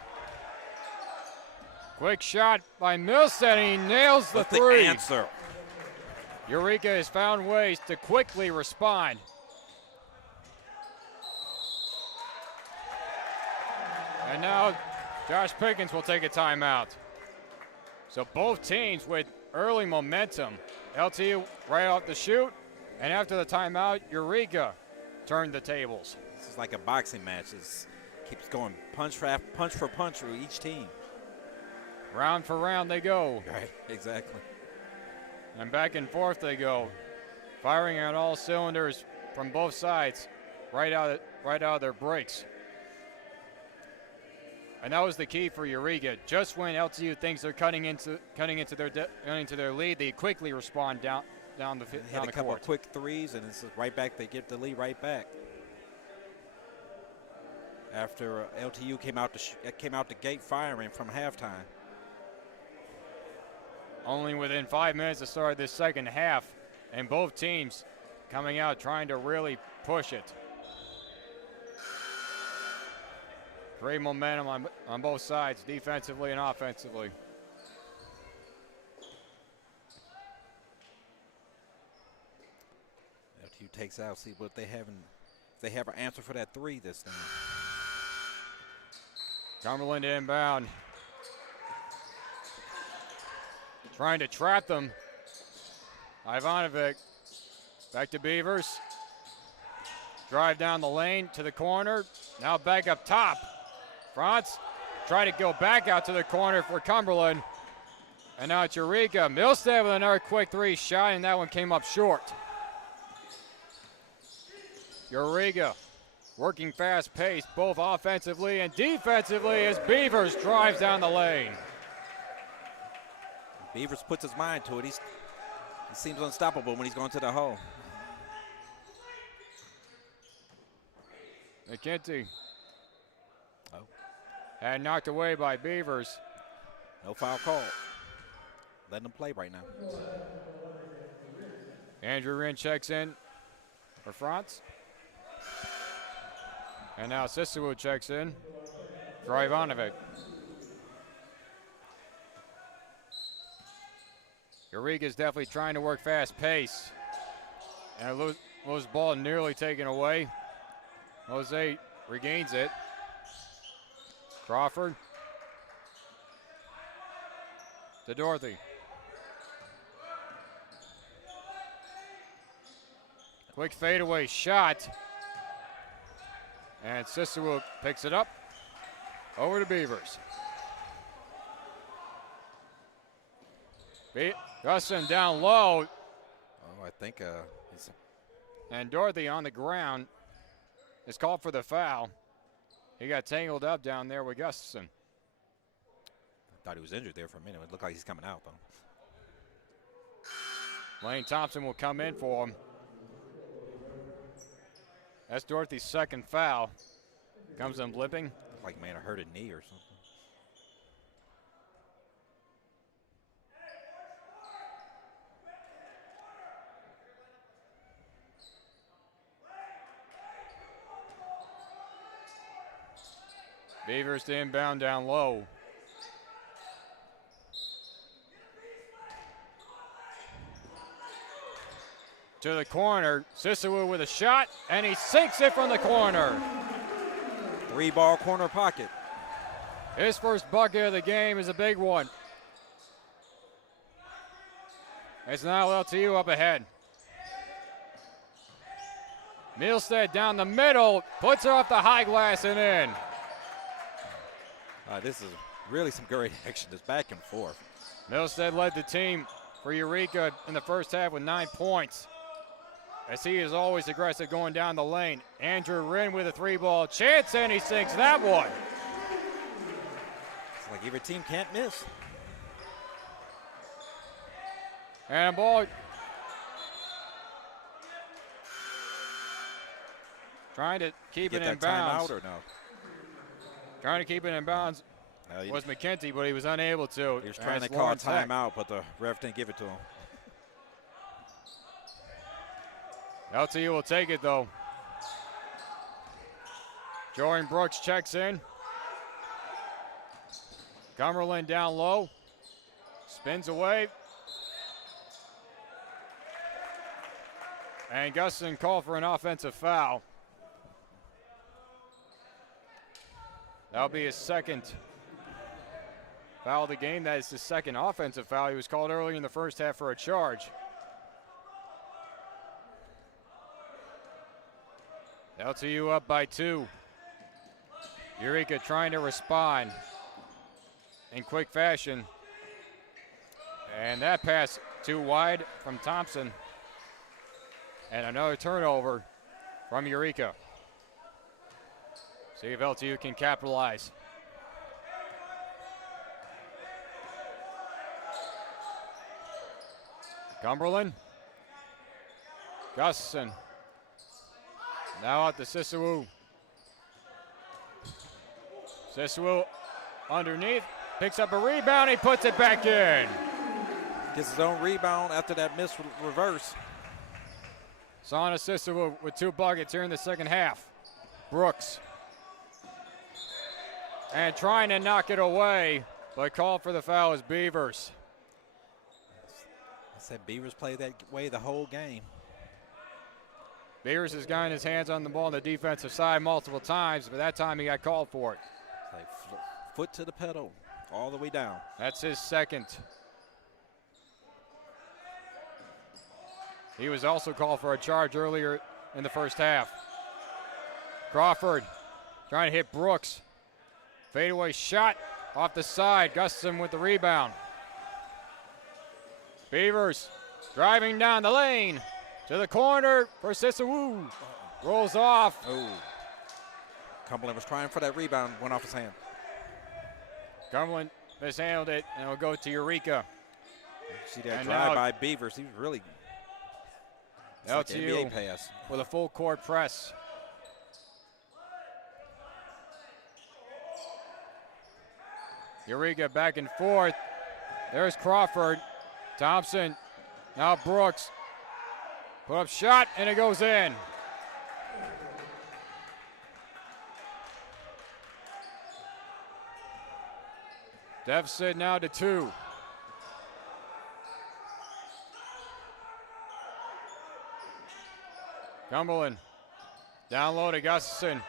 Quick shot by Milstead, and he nails the What's three. the answer? Eureka has found ways to quickly respond. And now Josh Pickens will take a timeout. So both teams with early momentum. LTU right off the shoot, and after the timeout, Eureka turned the tables. This is like a boxing match. It keeps going punch for punch for each team. Round for round they go. Right, exactly. And back and forth they go. Firing on all cylinders from both sides, right out of their breaks. And that was the key for Eureka. Just when LTU thinks they're cutting into their lead, they quickly respond down the court. They had a couple of quick threes, and it's right back. They get the lead right back. After LTU came out the gate firing from halftime. Only within 5 minutes to start this second half, and both teams coming out trying to really push it. Great momentum on both sides, defensively and offensively. LTU takes out, see what they have they have an answer for that three this time. Cumberland inbound. Trying to trap them. Ivanovic back to Beavers. Drive down the lane to the corner. Now back up top. Franz try to go back out to the corner for Cumberland. And now it's Eureka. Milstead with another quick three shot, and that one came up short. Eureka working fast pace, both offensively and defensively, as Beavers drives down the lane. Beavers puts his mind to it. He seems unstoppable when he's going to the hole. McKenty. Oh. And knocked away by Beavers. No foul call. Letting them play right now. Andrew Wren checks in for Franz. And now Sisterwood checks in for Ivanovic. Eureka's definitely trying to work fast pace. And a loose ball nearly taken away. Jose regains it. Crawford to Dorothy. Quick fadeaway shot. And Sisterwood picks it up. Over to Beavers. Gustin down low. Oh, I think he's. And Dorothy on the ground is called for the foul. He got tangled up down there with Gustafson. I thought he was injured there for a minute. It looked like he's coming out, though. Lane Thompson will come in for him. That's Dorothy's second foul. Comes in blipping. Looked like man hurt a knee or something. Beavers to inbound down low. To the corner, Sisterwood with a shot, and he sinks it from the corner. 3-ball corner pocket. His first bucket of the game is a big one. It's now LTU up ahead. Milstead down the middle, puts it off the high glass and in. This is really some great action, just back and forth. Milstead led the team for Eureka in the first half with 9 points. As he is always aggressive going down the lane. Andrew Wren with a 3-ball chance, and he sinks that one. It's like every team can't miss. And a ball. Trying to keep it in bounds. Timeout or no? Trying to keep it in bounds was McKenty, but he was unable to. He was trying to call a timeout, but the ref didn't give it to him. LTU will take it, though. Jordan Brooks checks in. Cumberland down low. Spins away. And Guston called for an offensive foul. That'll be his second foul of the game. That is his second offensive foul. He was called early in the first half for a charge. LTU up by 2. Eureka trying to respond in quick fashion. And that pass too wide from Thompson. And another turnover from Eureka. See if LTU can capitalize. Cumberland. Gusson. Now out to Sisawu. Sisawu underneath. Picks up a rebound. He puts it back in. Gets his own rebound after that missed reverse. Sana Sisawu with 2 buckets here in the second half. Brooks. And trying to knock it away, but called for the foul is Beavers. I said Beavers play that way the whole game. Beavers has gotten his hands on the ball on the defensive side multiple times, but that time he got called for it. Like foot to the pedal, all the way down. That's his second. He was also called for a charge earlier in the first half. Crawford trying to hit Brooks. Fadeaway shot off the side. Guston with the rebound. Beavers driving down the lane to the corner for Sisawu. Rolls off. Oh. Cumberland was trying for that rebound, went off his hand. Cumberland mishandled it, and it'll go to Eureka. See that drive by Beavers. He was really LTU like an NBA pass. with a full court press. Eureka back and forth. There's Crawford. Thompson. Now Brooks. Put up shot, and it goes in. Deficit now to 2. Cumberland down low to Gustafson.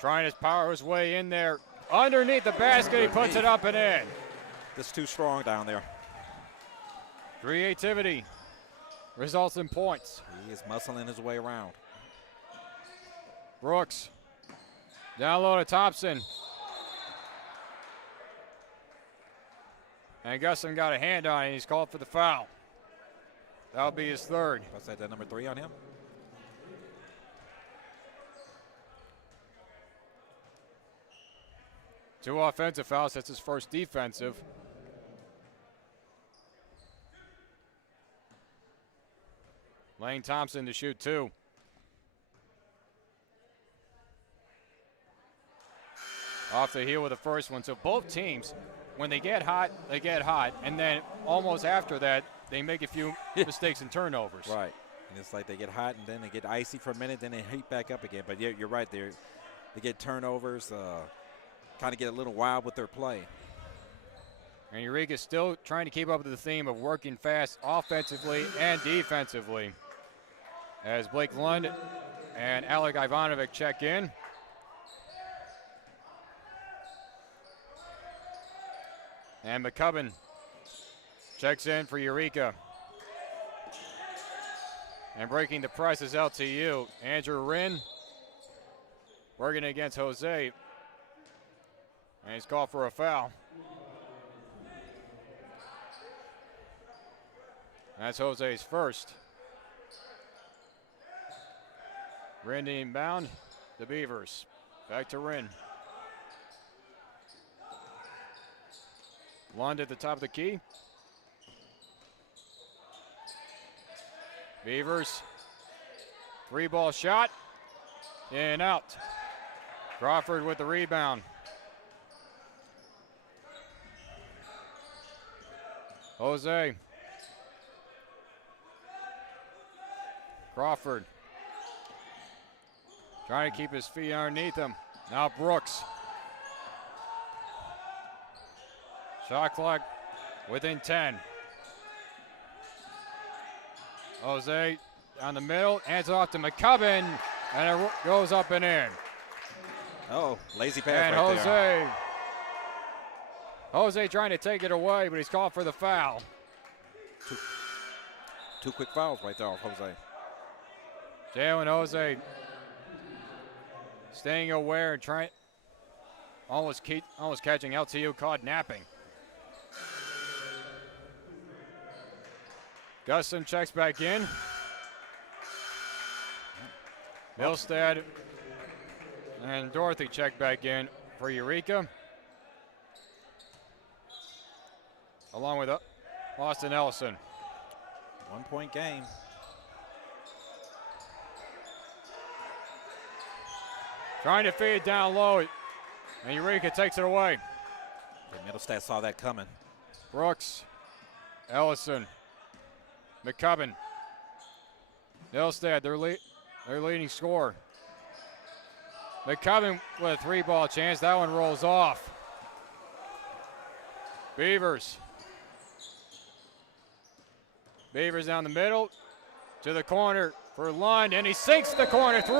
Trying to power his way in there. Underneath the basket, he puts it up and in. Just too strong down there. Creativity results in points. He is muscling his way around. Brooks down low to Thompson. And Guston got a hand on it. He's called for the foul. That'll be his third. I said that number 3 on him. Two offensive fouls. That's his first defensive. Lane Thompson to shoot 2. Off the heel with the first one. So both teams, when they get hot, they get hot. And then almost after that, they make a few mistakes and turnovers. Right. And it's like they get hot and then they get icy for a minute, then they heat back up again. But yeah, you're right. They get turnovers, kind of get a little wild with their play. And Eureka still trying to keep up with the theme of working fast offensively and defensively. As Blake Lund and Alec Ivanovic check in. And McCubbin checks in for Eureka. And breaking the press is LTU. Andrew Wren working against Jose. And he's called for a foul. That's Jose's first. Wren inbound. The Beavers. Back to Wren. Lund at the top of the key. Beavers. 3-ball shot. In and out. Crawford with the rebound. Jose. Crawford. Trying to keep his feet underneath him. Now Brooks. Shot clock within 10. Jose down the middle, hands off to McCubbin, and it goes up and in. Oh, lazy pass And right Jose. there. Jose trying to take it away, but he's called for the foul. Two quick fouls right there off Jose. Jalen Jose staying aware and trying, almost catching LTU caught napping. Gusson checks back in. Milstead and Dorothy check back in for Eureka. Along with Austin Ellison. 1-point game. Trying to feed it down low, and Eureka takes it away. Middlestat saw that coming. Brooks, Ellison, McCubbin, Milstead, their leading scorer. McCubbin with a 3-ball chance. That one rolls off. Beavers. Beavers down the middle to the corner for Lund, and he sinks the corner 3.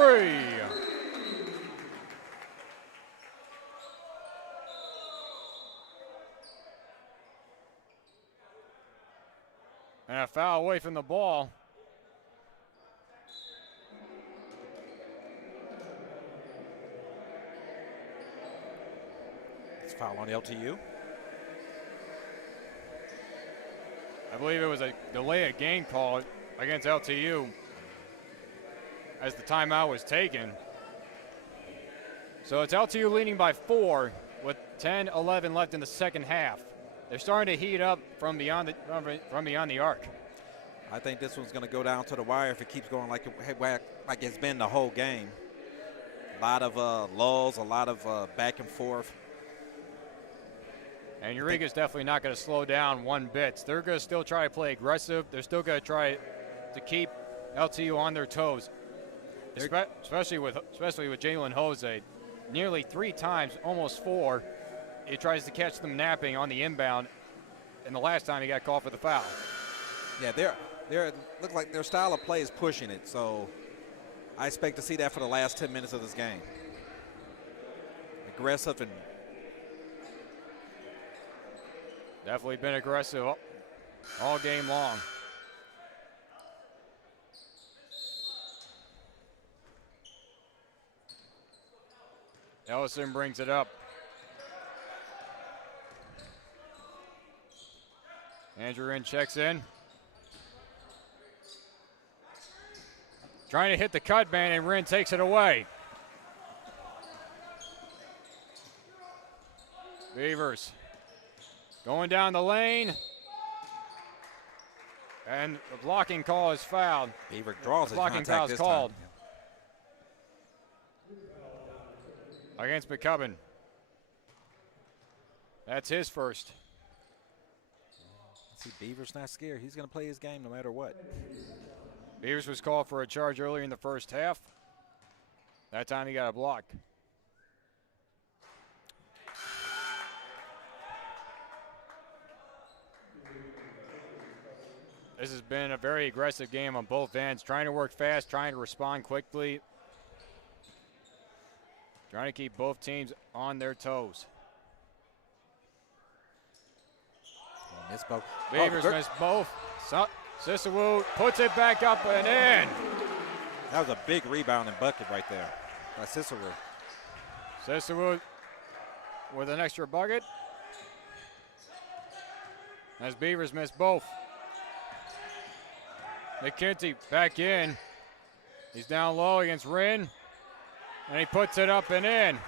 And a foul away from the ball. It's foul on LTU. I believe it was a delay of game call against LTU as the timeout was taken. So it's LTU leading by 4 with 10-11 left in the second half. They're starting to heat up from beyond the arc. I think this one's going to go down to the wire if it keeps going like it's been the whole game. A lot of lulls, a lot of back and forth. And Eureka's definitely not going to slow down one bit. They're going to still try to play aggressive. They're still going to try to keep LTU on their toes, especially with Jalen Jose. Nearly 3 times, almost 4. He tries to catch them napping on the inbound, and the last time he got called for the foul. Yeah, they're look like their style of play is pushing it, so I expect to see that for the last 10 minutes of this game. Aggressive and definitely been aggressive all game long. Ellison brings it up. Andrew Wren checks in. Trying to hit the cut man, and Wren takes it away. Beavers going down the lane. And the blocking call is fouled. Beaver draws the his blocking contact foul is this called time. against McCubbin. That's his first. See, Beaver's not scared. He's going to play his game no matter what. Beavers was called for a charge earlier in the first half. That time he got a block. This has been a very aggressive game on both ends, trying to work fast, trying to respond quickly, trying to keep both teams on their toes. Missed both. Beavers missed both. Sisawu puts it back up and in. That was a big rebound and bucket right there by Sisawu. Sisawu with an extra bucket. As Beavers miss both. McKenty back in. He's down low against Rin. And he puts it up and in.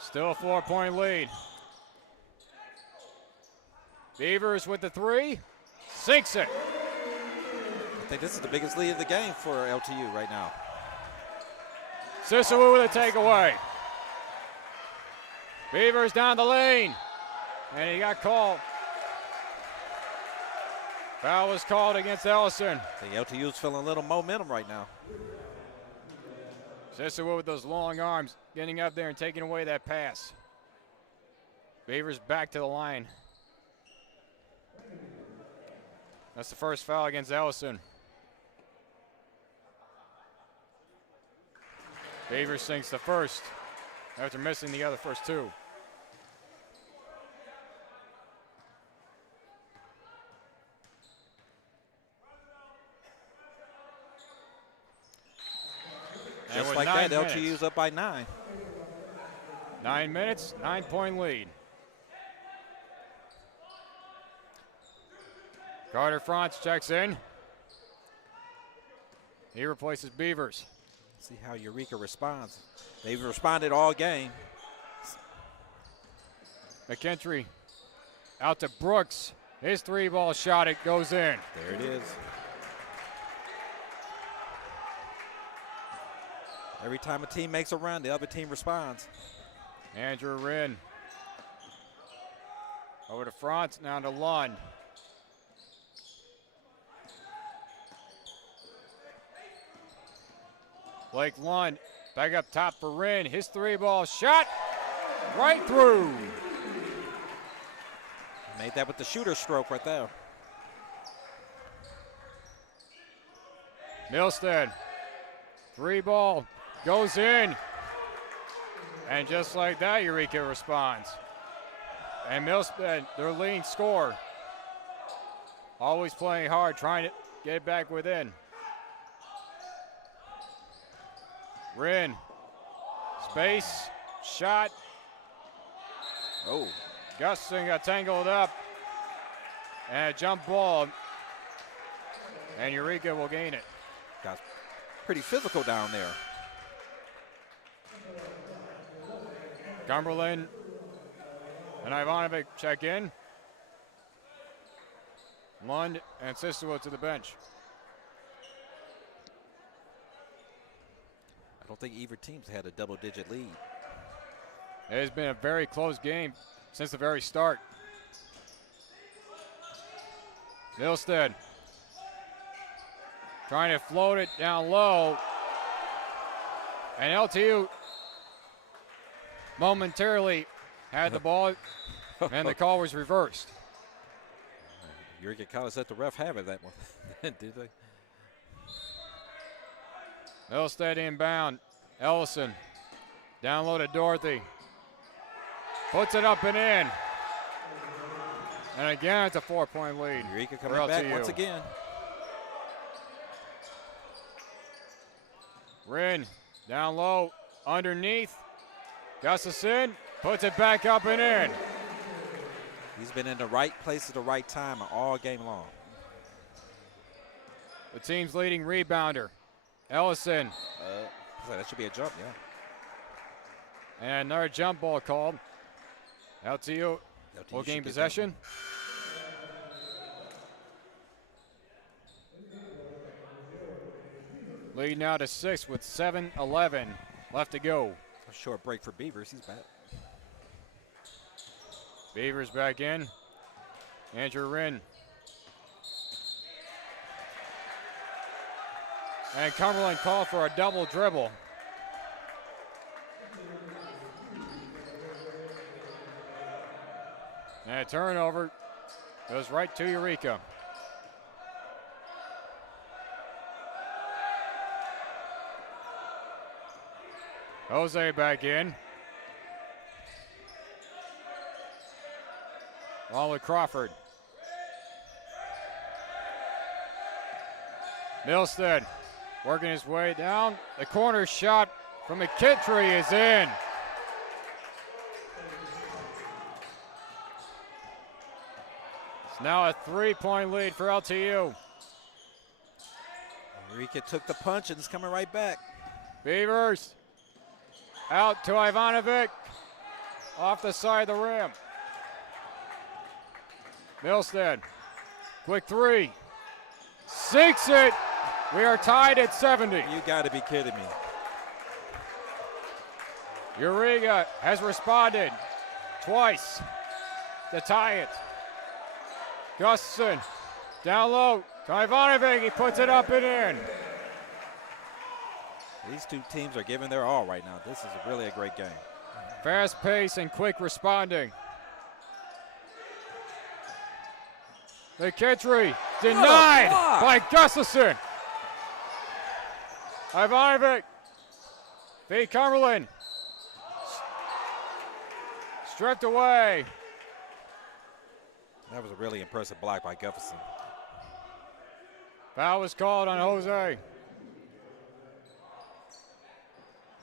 Still a 4-point lead. Beavers with the three. Sinks it. I think this is the biggest lead of the game for LTU right now. Sisawu with a takeaway. Beavers down the lane. And he got called. Foul was called against Ellison. I think LTU's feeling a little momentum right now. Sisawu with those long arms, getting up there and taking away that pass. Beavers back to the line. That's the first foul against Ellison. Beavers sinks the first after missing the other first two. Just like that, LTU's up by 9. 9 minutes, 9-point lead. Carter Franz checks in. He replaces Beavers. See how Eureka responds. They've responded all game. McKentry out to Brooks. His three-ball shot, it goes in. There it is. Every time a team makes a run, the other team responds. Andrew Wren. Over to Franz, now to Lund. Blake Lund back up top for Wren. His three-ball shot right through. Made that with the shooter stroke right there. Milstead, three-ball goes in. And just like that, Eureka responds. And Milstead, their leading scorer, always playing hard, trying to get it back within. Wren, space, shot. Oh. Gustin got tangled up. And a jump ball. And Eureka will gain it. Got pretty physical down there. Cumberland and Ivanovic check in. Lund and Sisawu to the bench. I don't think either team's had a double-digit lead. It has been a very close game since the very start. Milstead trying to float it down low. And LTU momentarily had the ball, and the call was reversed. Eureka College let the ref have it that one, did they? Milstead inbound. Ellison down low to Dorothy. Puts it up and in. And again, it's a 4-point lead. Eureka coming back once again. Wren down low, underneath. Gustafson puts it back up and in. He's been in the right place at the right time all game long. The team's leading rebounder, Ellison. That should be a jump, yeah. And another jump ball called. LTU will gain possession. Lead now to 6 with 7:11 left to go. A short break for Beavers. He's back. Beavers back in. Andrew Wren. And Cumberland called for a double dribble. And a turnover goes right to Eureka. Jose back in. Along with Crawford. Milstead working his way down. The corner shot from McKittrick is in. It's now a 3-point lead for LTU. Eureka took the punch and it's coming right back. Beavers out to Ivanovic. Off the side of the rim. Milstead. Quick three. Sinks it. We are tied at 70. You got to be kidding me. Eureka has responded twice to tie it. Gustafson down low to Ivanovic. He puts it up and in. These two teams are giving their all right now. This is really a great game. Fast pace and quick responding. McKittrick denied by Gustafson. Ivanovic beat Cumberland. Stripped away. That was a really impressive block by Gustafson. Foul was called on Jose.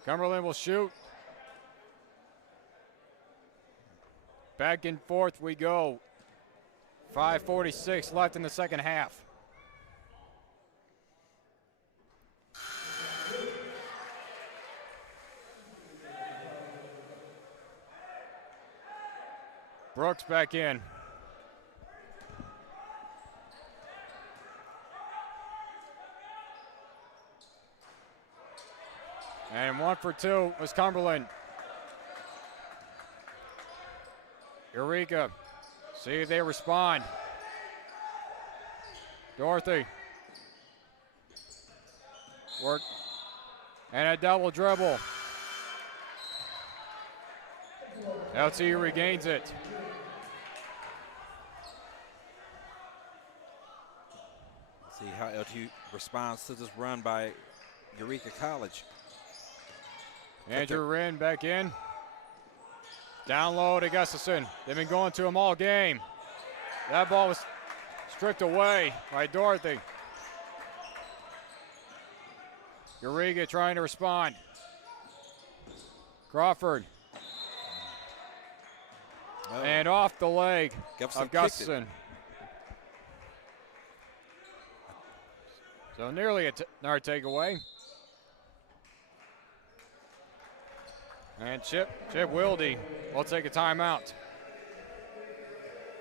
Cumberland will shoot. Back and forth we go. 5:46 left in the second half. Brooks back in. And 1 for 2 was Cumberland. Eureka, see if they respond. Dorothy. Work. And a double dribble. LTU regains it. See how LTU responds to this run by Eureka College. Andrew Wren back in. Down low to Gustafson. They've been going to him all game. That ball was stripped away by Dorothy. Eureka trying to respond. Crawford. And off the leg of Gustafson. So nearly another takeaway. And Chip Wilde will take a timeout.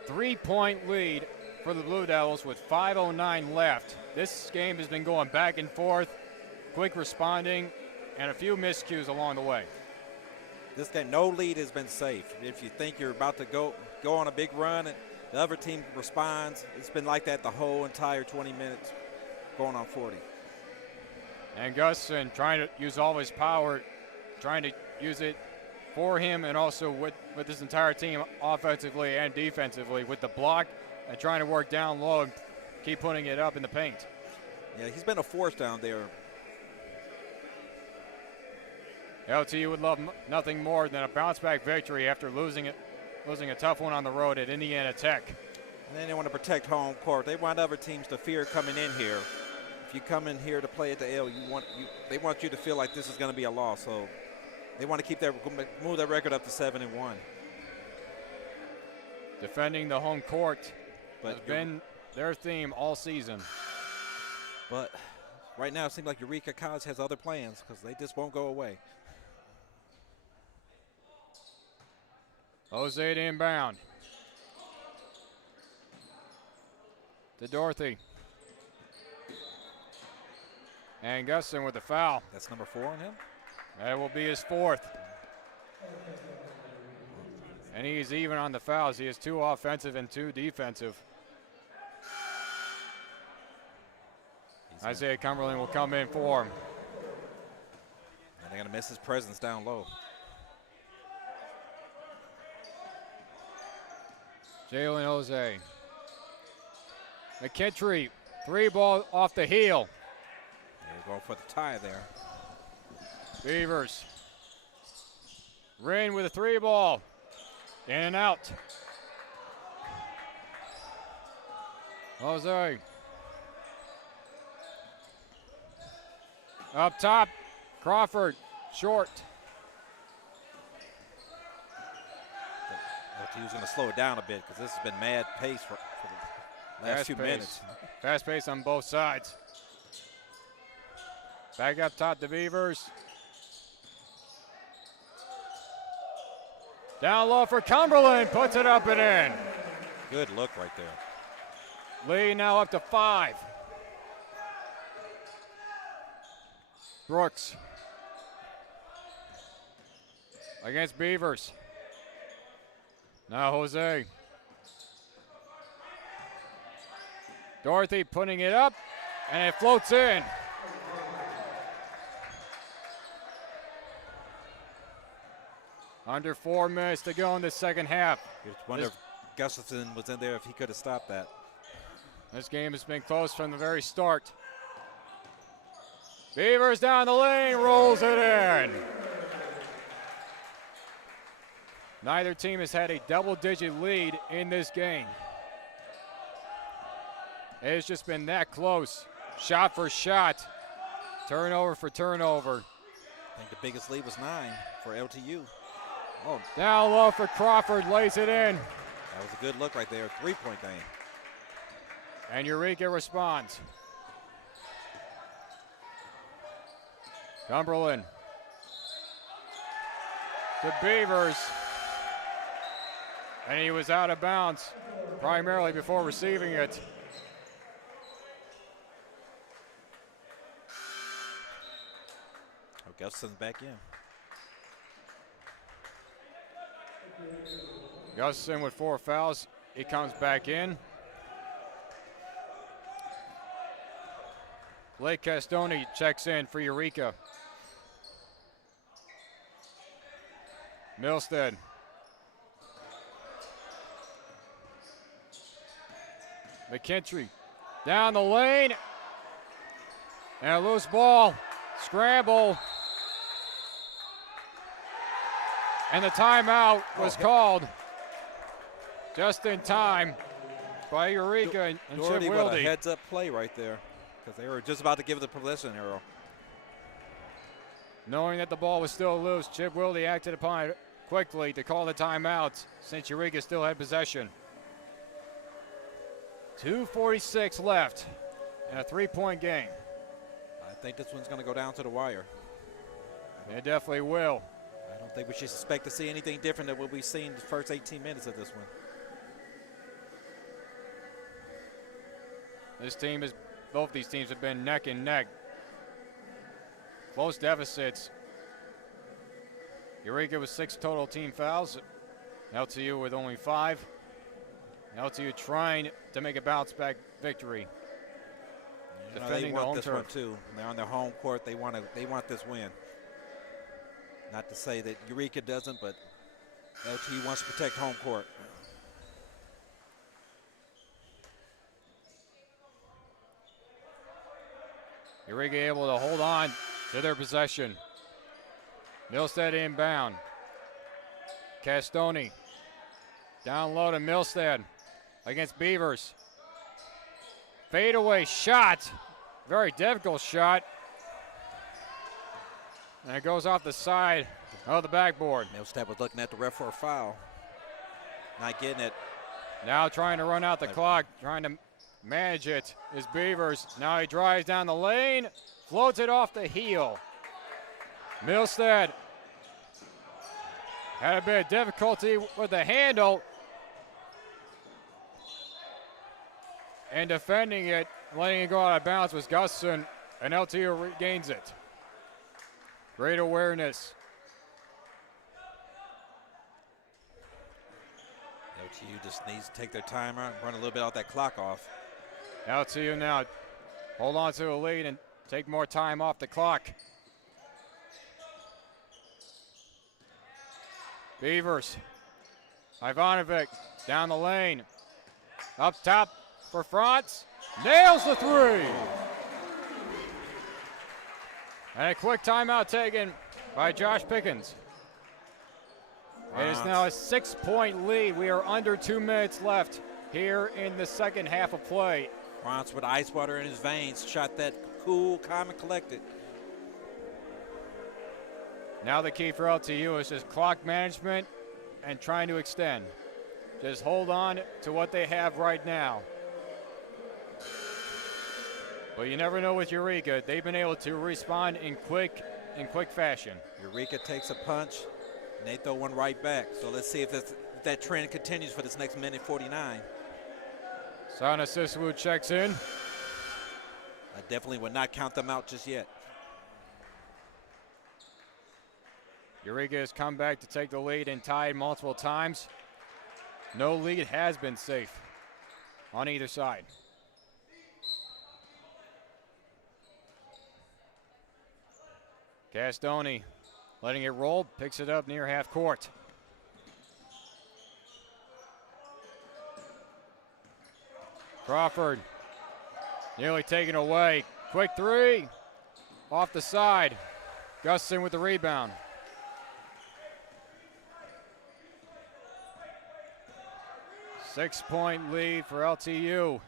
3-point lead for the Blue Devils with 5:09 left. This game has been going back and forth, quick responding, and a few miscues along the way. This game, no lead has been safe. If you think you're about to go on a big run and the other team responds, it's been like that the whole entire 20 minutes, going on 40. And Gustafson trying to use all his power, trying to use it for him and also with this entire team offensively and defensively with the block and trying to work down low and keep putting it up in the paint. Yeah, he's been a force down there. LTU would love nothing more than a bounce-back victory after losing a tough one on the road at Indiana Tech. And then they want to protect home court. They want other teams to fear coming in here. If you come in here to play at the L, they want you to feel like this is going to be a loss. So they want to move their record up to 7-1. Defending the home court has been their theme all season. But right now it seems like Eureka College has other plans because they just won't go away. Jose to inbound. To Dorothy. And Gustafson with the foul. That's number 4 on him? That will be his 4th. And he's even on the fouls. He is 2 offensive and 2 defensive. Isaiah Cumberland will come in for him. And they're going to miss his presence down low. Jalen Jose. McKittrick, 3-ball off the heel. They're going for the tie there. Beavers. Rain with a 3-ball. In and out. Jose. Up top, Crawford, short. LTU's going to slow it down a bit because this has been mad pace for the last few minutes. Fast pace on both sides. Back up top, the Beavers. Down low for Cumberland, puts it up and in. Good look right there. Lead now up to 5. Brooks against Beavers. Now Jose. Dorothy putting it up, and it floats in. Under 4 minutes to go in the second half. Just wonder if Gustafson was in there, if he could have stopped that. This game has been close from the very start. Beavers down the lane, rolls it in. Neither team has had a double-digit lead in this game. It's just been that close, shot for shot, turnover for turnover. I think the biggest lead was 9 for LTU. Oh, down low for Crawford, lays it in. That was a good look right there, 3-point game. And Eureka responds. Cumberland to Beavers. And he was out of bounds primarily before receiving it. Oh, Gustafson's back in. Gustafson with 4 fouls. He comes back in. Blake Castoni checks in for Eureka. Milstead. McKintry down the lane. And a loose ball. Scramble. And the timeout was called just in time by Eureka and Chip Doherty with a Wilde. heads-up play right there because they were just about to give the possession arrow. Knowing that the ball was still loose, Chip Wilde acted upon it quickly to call the timeout since Eureka still had possession. 2:46 left in a 3-point game. I think this one's going to go down to the wire. It definitely will. I don't think we should expect to see anything different than what we've seen the first 18 minutes of this one. Both these teams have been neck and neck. Close deficits. Eureka with 6 total team fouls. LTU with only 5. LTU trying to make a bounce back victory. Defending they want this one too. They're on their home court. They want this win. Not to say that Eureka doesn't, but LTU wants to protect home court. Eureka able to hold on to their possession. Milstead inbound. Castoni down low to Milstead against Beavers. Fadeaway shot. Very difficult shot. And it goes off the side of the backboard. Milstead was looking at the ref for a foul. Not getting it. Now trying to run out the clock, trying to manage it is Beavers. Now he drives down the lane, floats it off the heel. Milstead had a bit of difficulty with the handle and defending it, letting it go out of bounds was Gustafson, and LTU regains it. Great awareness. LTU just needs to take their time out, run a little bit off that clock off. LTU now hold on to a lead and take more time off the clock. Beavers. Ivanovic down the lane. Up top for Franz. Nails the 3. And a quick timeout taken by Josh Pickens. It is now a 6-point lead. We are under 2 minutes left here in the second half of play. Ron's with ice water in his veins, shot that cool, calm, and collected. Now the key for LTU is just clock management and trying to extend. Just hold on to what they have right now. But you never know with Eureka. They've been able to respond in quick fashion. Eureka takes a punch, and they throw one right back. So let's see if that trend continues for this next minute 49. Sana Siswu checks in. I definitely would not count them out just yet. Eureka has come back to take the lead and tied multiple times. No lead has been safe on either side. Castoni letting it roll, picks it up near half court. Crawford nearly taken away. Quick three off the side. Gustafson with the rebound. Six-point lead for LTU.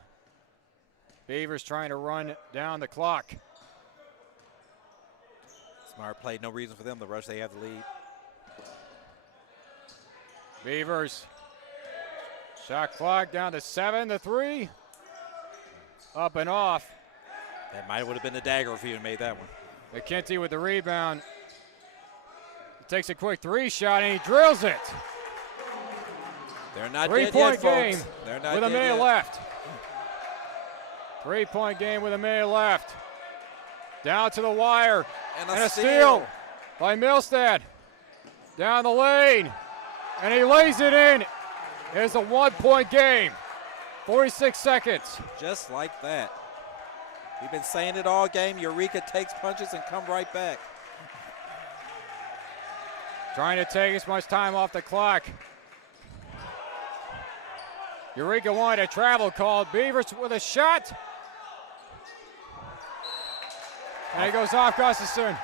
Beavers trying to run down the clock. Smart play, no reason for them to rush. They have the lead. Beavers. Shot clock down to 7. The three. Up and off. That might would have been the dagger if he had made that one. McKenty with the rebound. He takes a quick three shot and he drills it. They're not dead yet, Three-point game folks. They're not with a dead minute yet. left. 3-point game with a minute left. Down to the wire. And a steal by Milstead. Down the lane. And he lays it in. It's a 1-point game. 46 seconds. Just like that. We've been saying it all game. Eureka takes punches and come right back. Trying to take as much time off the clock. Eureka wanted a travel call. Beavers with a shot. And it goes off Gustafson.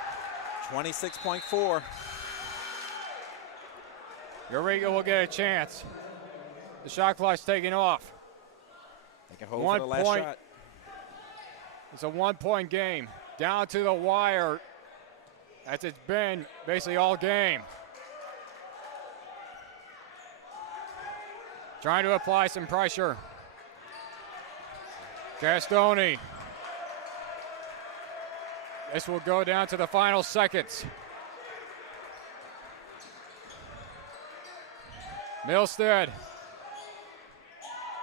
26.4. Eureka will get a chance. The shot clock's taking off. They can hold for the last shot. It's a 1-point game. Down to the wire, as it's been basically all game. Trying to apply some pressure. Castoni. This will go down to the final seconds. Milstead.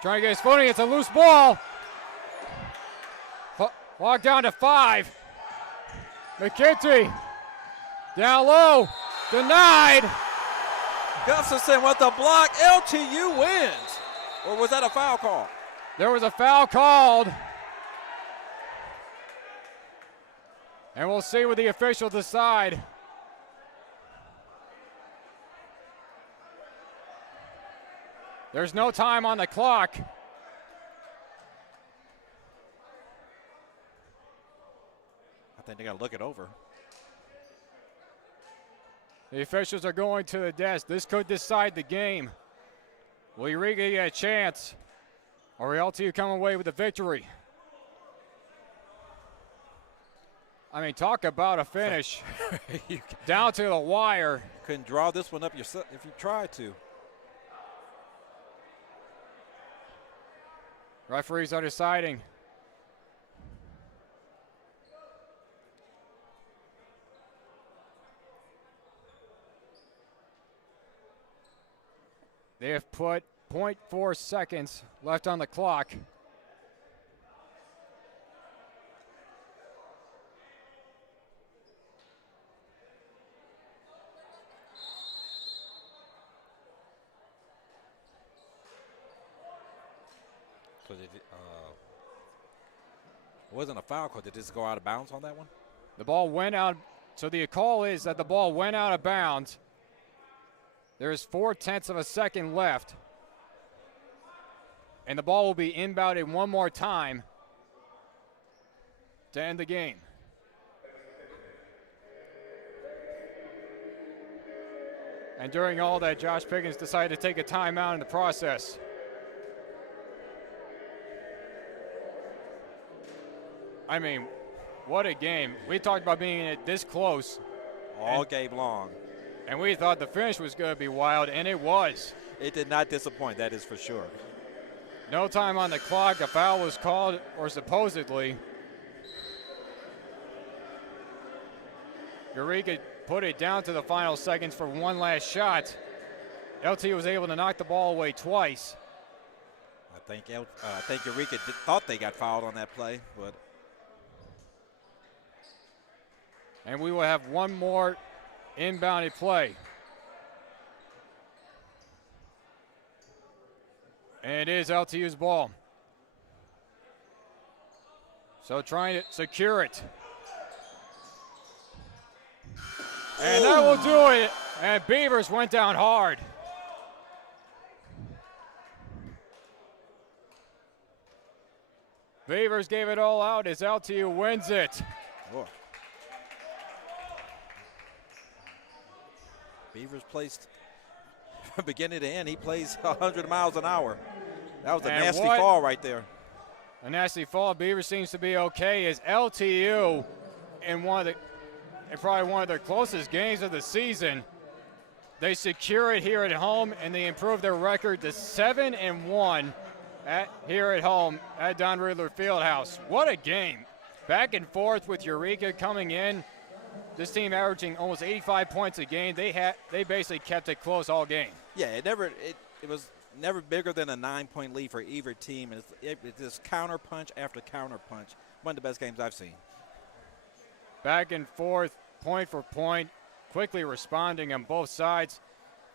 Trying to get his footing. It's a loose ball. Walk down to 5. McKenty. Down low. Denied. Gustafson with the block. LTU wins. Or was that a foul call? There was a foul called. And we'll see what the officials decide. There's no time on the clock. I think they got to look it over. The officials are going to the desk. This could decide the game. Will Eureka get a chance? Or will LTU come away with a victory? I mean, talk about a finish. Down to the wire. Couldn't draw this one up yourself if you tried to. Referees are deciding. They have put 0.4 seconds left on the clock. So it wasn't a foul call. Did this go out of bounds on that one? The ball went out. So the call is that the ball went out of bounds. There's 0.4 of a second left. And the ball will be inbounded one more time to end the game. And during all that, Josh Pickens decided to take a timeout in the process. I mean, what a game. We talked about being this close. All game long. And we thought the finish was going to be wild, and it was. It did not disappoint, that is for sure. No time on the clock. A foul was called, or supposedly. Eureka put it down to the final seconds for one last shot. LT was able to knock the ball away twice. I think Eureka thought they got fouled on that play, but. And we will have one more inbounded play. And it is LTU's ball. So trying to secure it. And that will do it. And Beavers went down hard. Beavers gave it all out as LTU wins it. Whoa. Beavers placed beginning to end. He plays 100 miles an hour. That was a nasty fall right there. A nasty fall. Beavers seems to be okay as LTU in probably one of their closest games of the season. They secure it here at home and they improve their record to 7-1 here at home at Don Ridler Field House. What a game. Back and forth with Eureka coming in. This team averaging almost 85 points a game. They basically kept it close all game. Yeah, it was never bigger than a 9-point lead for either team. And it's just counter punch after counter punch. One of the best games I've seen. Back and forth, point for point, quickly responding on both sides.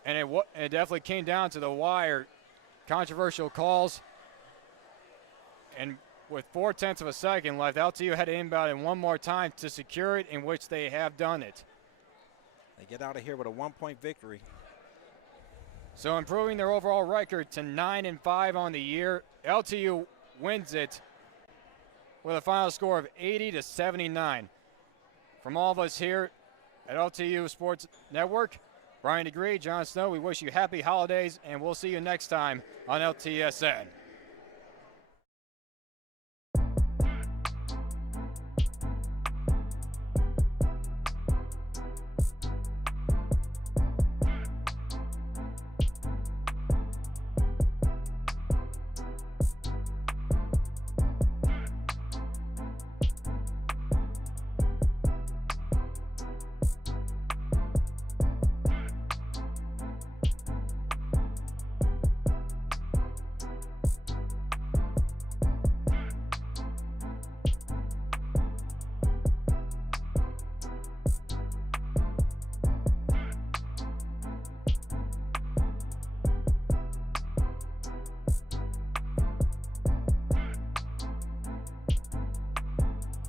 And it definitely came down to the wire. Controversial calls. And with 0.4 of a second left, LTU had to inbound in one more time to secure it, in which they have done it. They get out of here with a 1-point victory. So improving their overall record to 9-5 on the year. LTU wins it with a final score of 80-79. From all of us here at LTU Sports Network, Brian DeGree, John Snow, we wish you happy holidays, and we'll see you next time on LTSN.